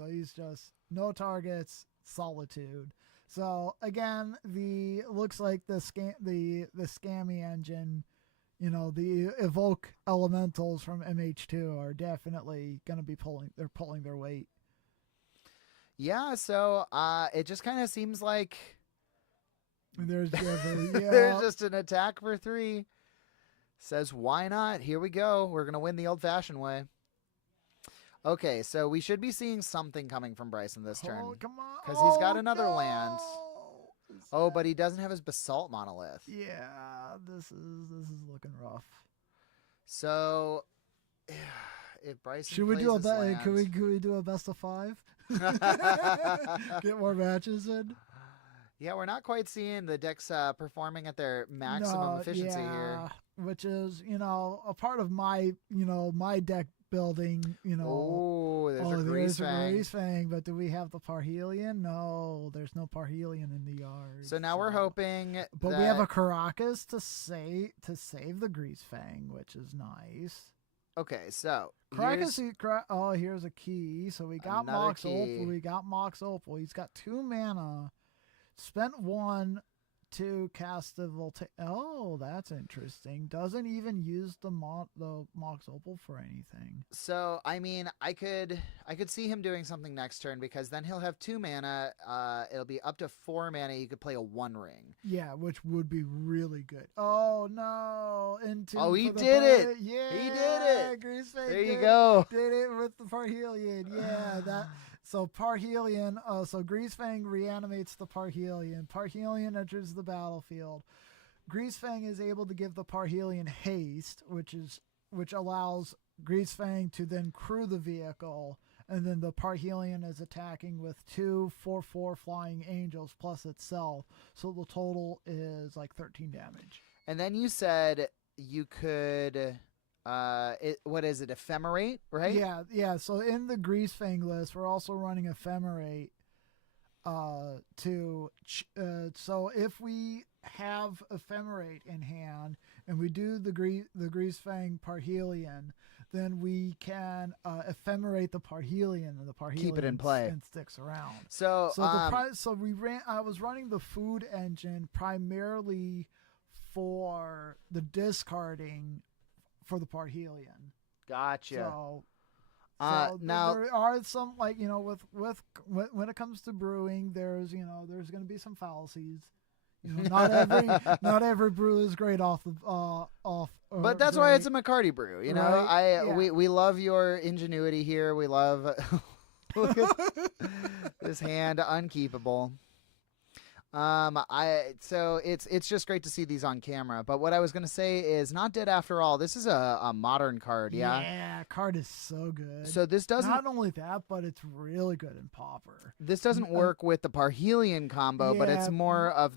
he's just no targets, solitude. So again, looks like the scammy engine, the evoke elementals from MH2 are definitely going to be pulling their weight. Yeah, so it just kind of seems like There's there's just an attack for 3. Says, why not? Here we go. We're going to win the old-fashioned way. Okay, so we should be seeing something coming from Bryson this turn. Oh, come on. Because he's got another no! land. Oh, but he doesn't have his Basalt Monolith. Yeah, this is looking rough. So, if Bryson Should we plays do a his bet? Could land- we do a best of 5? Get more matches in. Yeah, we're not quite seeing the decks performing at their maximum efficiency here. Which is, a part of my deck building, Oh, there's a Grease Fang. Grease Fang, but do we have the Parhelion? No, there's no Parhelion in the yard. So now we're hoping But we have a Caracas to save the Grease Fang, which is nice. Okay, so Oh, here's a key. So we got Another Mox key. Opal. We got Mox Opal. He's got 2 mana. Spent 1 to cast the Volta. Oh, that's interesting. Doesn't even use the Mox Opal for anything. So I mean, I could see him doing something next turn because then he'll have 2 mana. It'll be up to 4 mana. You could play a 1 ring. Yeah, which would be really good. Oh no! Oh, he did it! Yeah, He did it! Greasefang There you go. Did it with the Parhelion. Yeah, that. So Parhelion. So Greasefang reanimates the Parhelion. Parhelion enters the battlefield. Greasefang is able to give the Parhelion haste, which allows Greasefang to then crew the vehicle, and then the Parhelion is attacking with 2 4/4 flying angels plus itself. So the total is like 13 damage. And then you said you could, what is it, ephemerate, right? Yeah. So in the Greasefang list, we're also running ephemerate. So if we have ephemerate in hand and we do the Greasefang Parhelion, then we can ephemerate the Parhelion, and the Parhelion Keep it in play and sticks around. So I was running the food engine primarily for the discarding for the Parhelion. gotcha. So now there are some, like, with when it comes to brewing, there's going to be some fallacies. Not every brew is great off. but that's why it's a McCarty brew. Right? We love your ingenuity here. We love look at this hand, unkeepable. So it's just great to see these on camera. But what I was gonna say is, not dead after all. This is a modern card, yeah. Yeah, card is so good. So this doesn't. Not only that, but it's really good in Pauper. This doesn't work with the Parhelion combo, but it's more of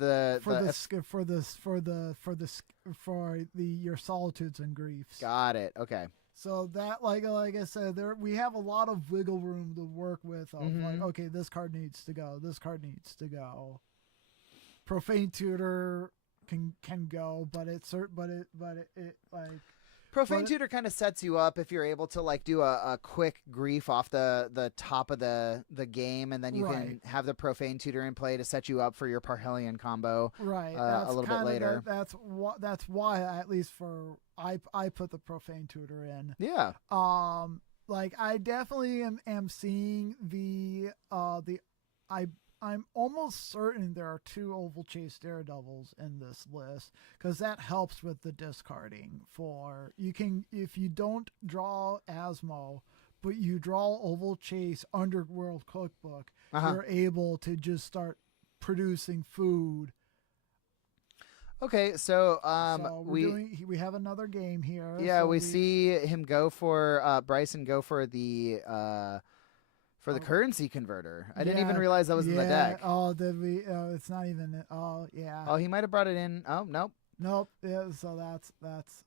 for your solitudes and griefs. Got it. Okay. So that, like I said, we have a lot of wiggle room to work with. Of like, okay, this card needs to go. This card needs to go. Profane Tutor can go, but Profane Tutor kind of sets you up if you're able to like do a quick grief off the top of the game, and then you can have the Profane Tutor in play to set you up for your Parhelion combo. Right. A little bit later. That's why, at least for I put the Profane Tutor in. Yeah. Like I definitely am seeing I'm almost certain there are 2 Oval Chase Daredevils in this list, because that helps with the discarding. If you don't draw Asmo, but you draw Oval Chase Underworld Cookbook, you're able to just start producing food. Okay, so we have another game here. Yeah, so we see him go for Bryson go for the currency converter. I didn't even realize that was in the deck. Oh, did we? Oh, it's not even. Oh, yeah. Oh, he might have brought it in. Oh, nope. Nope. Yeah. So that's.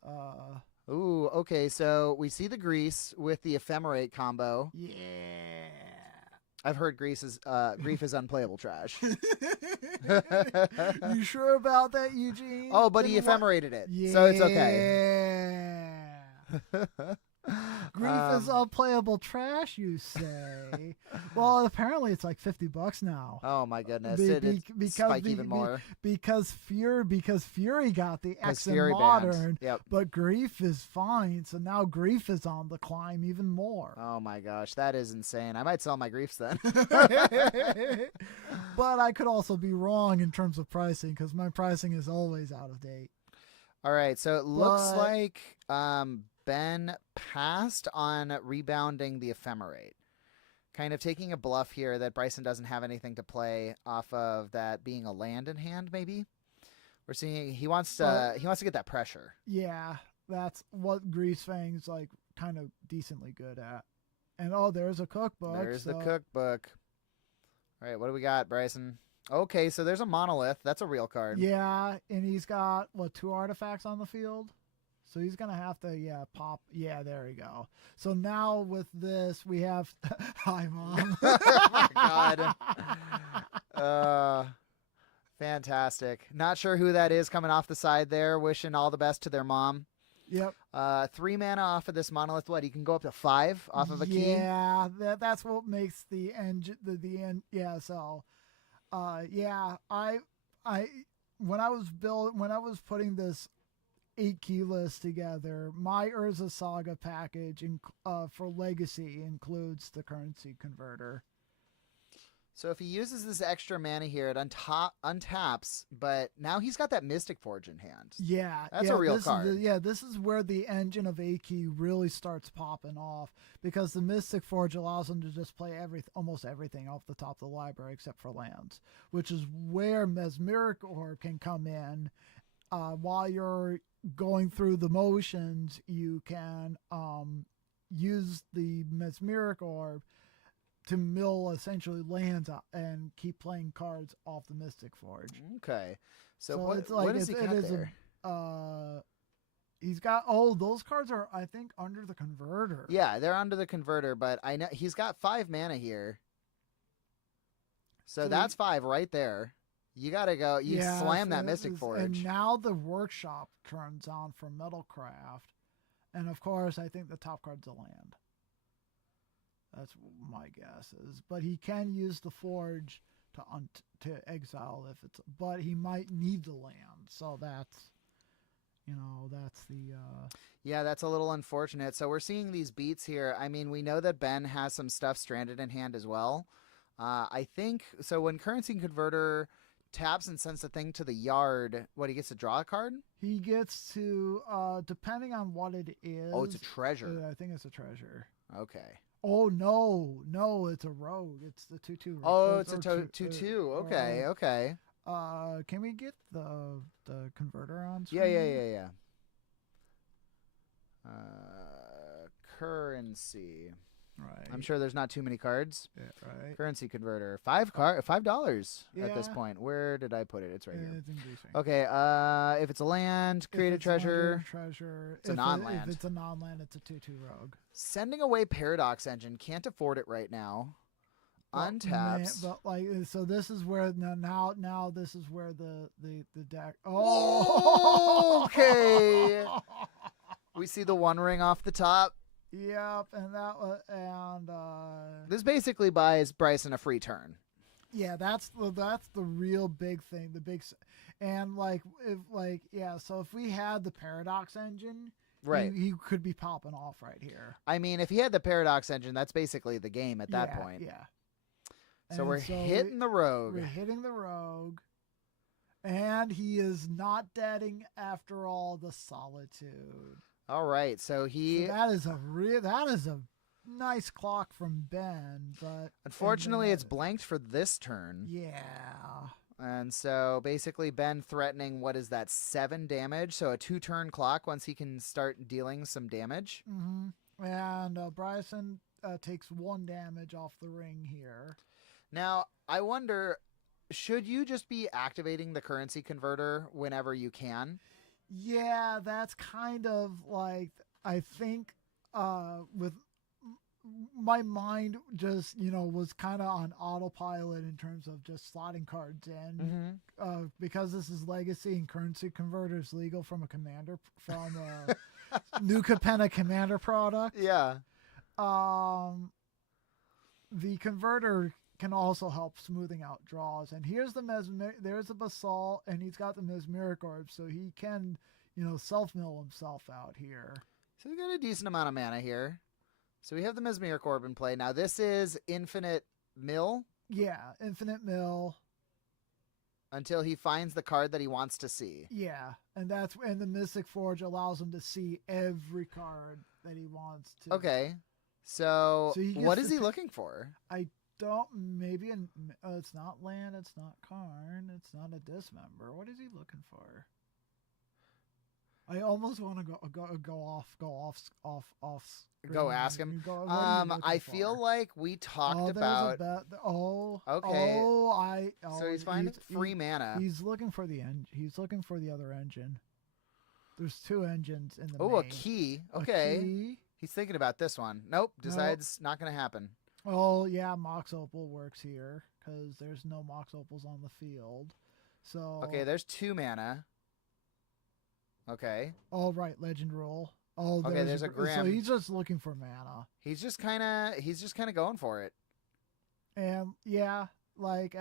Ooh. Okay. So we see the Grease with the Ephemerate combo. Yeah. I've heard grief is unplayable trash. You sure about that, Eugene? Oh, but he ephemerated it, so it's okay. Grief is unplayable trash, you say? Well, apparently it's like $50 now. Oh my goodness! It's spike even more because Fury got the X in Fury modern, yep. But Grief is fine, so now Grief is on the climb even more. Oh my gosh, that is insane! I might sell my Griefs then. But I could also be wrong in terms of pricing, because my pricing is always out of date. All right, so it looks like Ben passed on rebounding the Ephemerate. Kind of taking a bluff here that Bryson doesn't have anything to play off of that being a land in hand, maybe. We're seeing he wants to get that pressure. Yeah, that's what Greasefang's like kind of decently good at. And there's a cookbook. There's the cookbook. All right, what do we got, Bryson? Okay, so there's a monolith. That's a real card. Yeah, and he's got 2 artifacts on the field. So he's going to have to, pop. Yeah, there we go. So now with this, we have... Hi, Mom. Oh, my God. Fantastic. Not sure who that is coming off the side there, wishing all the best to their mom. Yep. 3 mana off of this monolith. What? He can go up to 5 off of a key. Yeah, that's what makes the engine the end. Yeah. So, yeah, I when I was putting this 8-key list together, my Urza Saga package for Legacy includes the currency converter. So if he uses this extra mana here, it untaps, but now he's got that Mystic Forge in hand. Yeah, That's a real this card. This is where the engine of A-Key really starts popping off, because the Mystic Forge allows him to just play almost everything off the top of the library except for lands, which is where Mesmeric Orb can come in. While you're going through the motions, you can use the Mesmeric Orb to mill essentially lands out and keep playing cards off the Mystic Forge. Okay. So it's like what does he got there? He's got those cards are, I think, under the converter. Yeah, they're under the converter, but I know he's got 5 mana here. So that's 5 right there. You gotta go. You slam that Mystic Forge. And now the workshop turns on for Metalcraft, and of course, I think the top card's a land. That's my guess is, but he can use the Forge to exile if it's, but he might need the land. So that's, that's the. Yeah, that's a little unfortunate. So we're seeing these beats here. I mean, we know that Ben has some stuff stranded in hand as well. I think so. When Currency Converter taps and sends the thing to the yard, he gets to draw a card? He gets to, depending on what it is. Oh, it's a treasure. I think it's a treasure. Okay. Oh, no, it's a rogue. It's the 2/2. Oh, it's a 2/2. Okay, okay. Can we get the converter on screen? Yeah. Currency. Right. I'm sure there's not too many cards. Yeah, right. Currency converter. $5 at this Yeah. point. Where did I put it? It's right here. It's increasing. Okay. If it's a land, create a treasure. Treasure. It's a non-land. If it's a non-land, it's a 2/2 rogue. Sending away Paradox Engine. Can't afford it right now. Untaps. So this is where now this is where the deck. Oh, okay. We see the one ring off the top. Yep, and This basically buys Bryson a free turn. yeah, that's the real big thing. So if we had the Paradox Engine, Right. he could be popping off right here. I mean, if he had the Paradox Engine, that's basically the game at that point. Yeah. So we're hitting the rogue. We're hitting the rogue, and he is not deading after all the solitude. All right, so that is a nice clock from Ben, but unfortunately it's blanked for this turn. Yeah. And so basically Ben threatening, what is that, 7 damage? So a 2-turn clock once he can start dealing some damage. Mm-hmm. And Bryson takes 1 damage off the ring here. Now, I wonder, should you just be activating the currency converter whenever you can? Yeah, that's kind of like, I think with my mind just, was kind of on autopilot in terms of just slotting cards in. Mm-hmm. Because this is Legacy and currency converters legal from a New Capenna Commander product. Yeah. The converter can also help smoothing out draws. And here's there's the Basalt, and he's got the Mesmeric Orb, so he can, self-mill himself out here. So we got a decent amount of mana here. So we have the Mesmeric Orb in play. Now this is infinite mill. Yeah, infinite mill. Until he finds the card that he wants to see. Yeah, and the Mystic Forge allows him to see every card that he wants to. Okay. So what is he looking for? Maybe it's not land, it's not Karn, it's not a dismember. What is he looking for? I almost want to go off. Go ask him. I feel like we talked about. Okay. So he's finding free mana. He's looking for the end. He's looking for the other engine. There's 2 engines in the. Oh, a key. Okay. A key. He's thinking about this one. Nope. Decides not going to happen. Oh yeah, Mox Opal works here because there's no Mox Opals on the field. So okay, there's 2 mana. Okay. Oh, right, legend rule. Oh, Okay, there's a So Grim. he's just looking for mana. He's just kind of going for it. And yeah, like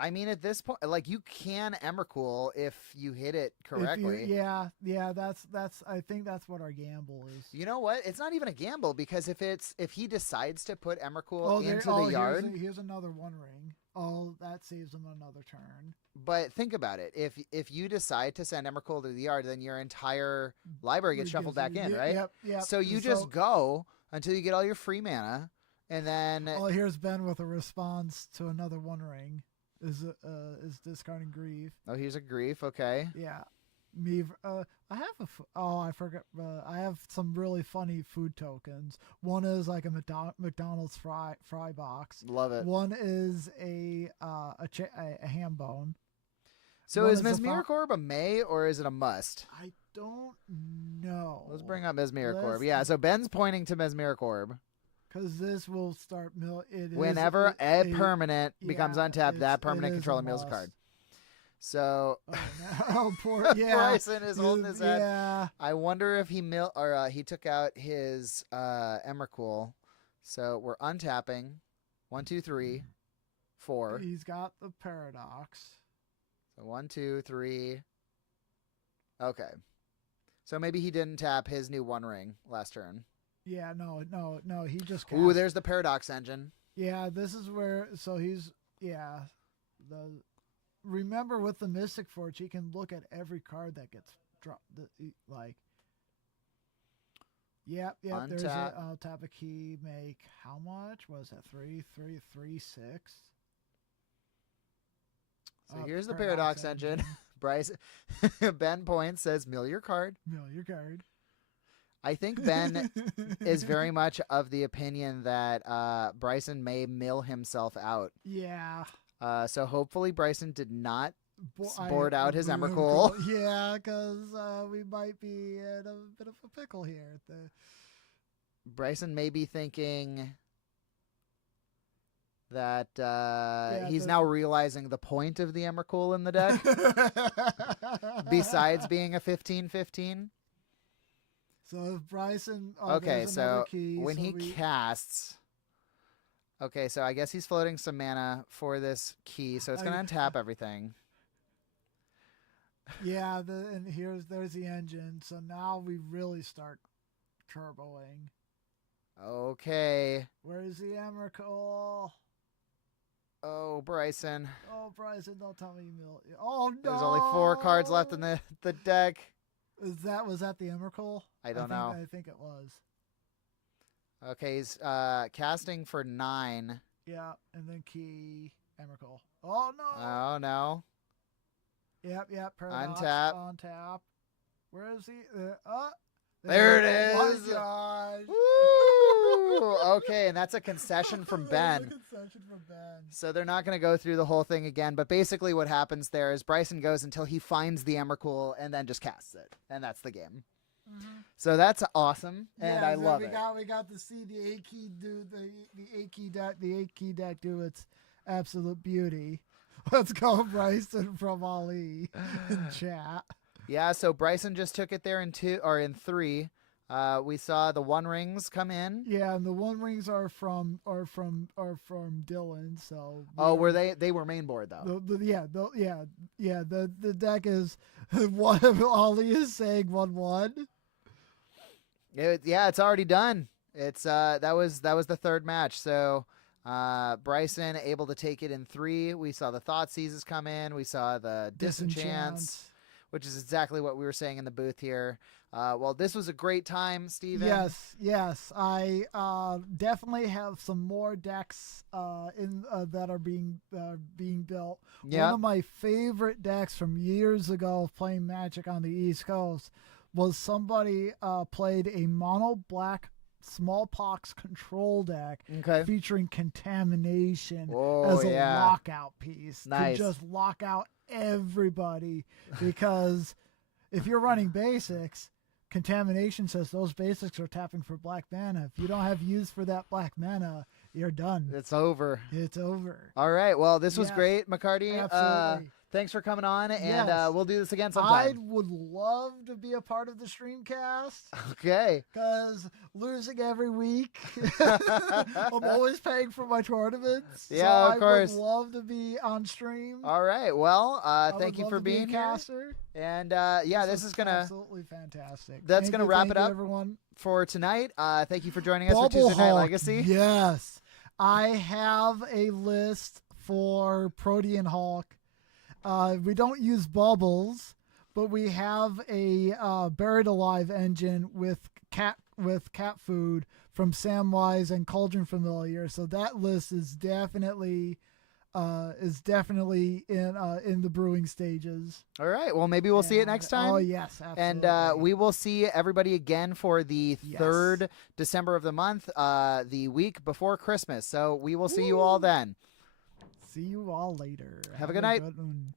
I mean, at this point, like you can Emrakul if you hit it correctly. yeah, that's. I think that's what our gamble is. You know what? It's not even a gamble because if he decides to put Emrakul into the yard, here's another One Ring. Oh, that saves him another turn. but think about it. If you decide to send Emrakul to the yard, then your entire library gets shuffled back in, right? Yep. So you just go until you get all your free mana, and then Oh, here's Ben with a response to another One Ring. Is discarding Grief. oh, here's a Grief. Okay. Yeah. I have I forgot. I have some really funny food tokens. One is like a McDonald's fry box. Love it. One is a ham bone. So One is is a Mesmeric Orb a may or is it a must? I don't know. Let's bring up Mesmeric Orb. Let's- Yeah, so Ben's pointing to Mesmeric Orb. Because this will start Whenever a permanent becomes untapped, that it permanent is controller a mills a must. card. So Oh, poor yeah. Bryson is holding his head. Yeah. I wonder if he took out his Emrakul. So we're untapping. 1, 2, 3, 4. He's got the Paradox. So 1, 2, 3. Okay. So maybe he didn't tap his new One Ring last turn. Yeah, no. He just Ooh, cast. there's the Paradox Engine. Yeah, this is where. So he's Remember with the Mystic Forge, he can look at every card that gets dropped. Like. Yep. There's Untap. I'll tap a key. Make how much was that? 3, 6. So here's the Paradox Engine. Bryce Ben Point says mill your card. Mill your card. I think Ben is very much of the opinion that Bryson may mill himself out. Yeah. So hopefully Bryson did not I- board out his Emrakul. Yeah, because we might be in a bit of a pickle here. Bryson may be thinking that he's the- now realizing the point of the Emrakul in the deck, besides being a 15/15. So if Bryson, Okay, there's so another key, when so he casts, okay, so I guess he's floating some mana for this key, so it's going to untap everything. yeah, and there's the engine. So now we really start turboing. Okay. Where's the Emrakul? Oh, Bryson. Oh, Bryson, don't tell me you mill. Oh no! There's only 4 cards left in the deck. Was that the Emrakul? I don't know. I think it was. Okay, he's casting for 9. Yeah, and then key Emrakul. Oh no! Oh, no. Yep. Paradox, Untap. On tap. Where is he? There it Oh is. my gosh. Woo! Okay, and that's a concession from That was Ben. a concession from Ben. So they're not going to go through the whole thing again, but basically what happens there is Bryson goes until he finds the Emrakul and then just casts it, and that's the game. So that's awesome, and I love it. We got to see the A key do the A key deck do its absolute beauty. Let's go, Bryson from Ali in chat. Yeah, so Bryson just took it there in 3. We saw the One Rings come in. Yeah, and the One Rings are from Dylan. So Oh, were they were main board though? The deck is what Ali is saying 1/1. Yeah, it's already done. It's that was the third match. So Bryson able to take it in 3. We saw the Thought Seizes come in. We saw the Disenchants, which is exactly what we were saying in the booth here. Well, this was a great time, Steven. Yes. I definitely have some more decks that are being built. Yeah. One of my favorite decks from years ago of playing Magic on the East Coast was somebody played a mono black smallpox control deck Okay. featuring contamination Oh, as a yeah. lockout piece Nice. to just lock out everybody, because if you're running basics, contamination says those basics are tapping for black mana. If you don't have use for that black mana, you're done. It's over. It's over. All right. Well, this was Yes. great, McCarty. Absolutely. thanks for coming on, and Yes. we'll do this again I sometime. would love to be a part of the Streamcast Okay. because losing every week, I'm always paying for my tournaments. Yeah, so of I course. would love to be on stream. All right. Well, I thank would you love for to be a being here. caster. And this is gonna absolutely fantastic. That's Thank gonna you, wrap thank it you, up. everyone. for tonight. Thank you for joining us for Bubble Tuesday Night Hawk, Legacy. Yes, I have a list for Protean Hawk. We don't use bubbles, but we have a buried alive engine with cat food from Samwise and Cauldron Familiar. So that list is definitely in the brewing stages. All right. Well, maybe we'll see it next time. Oh yes, absolutely. And we will see everybody again for the 3rd December of the month, the week before Christmas. So we will see you all then. See you all later. Have a good night. Good one.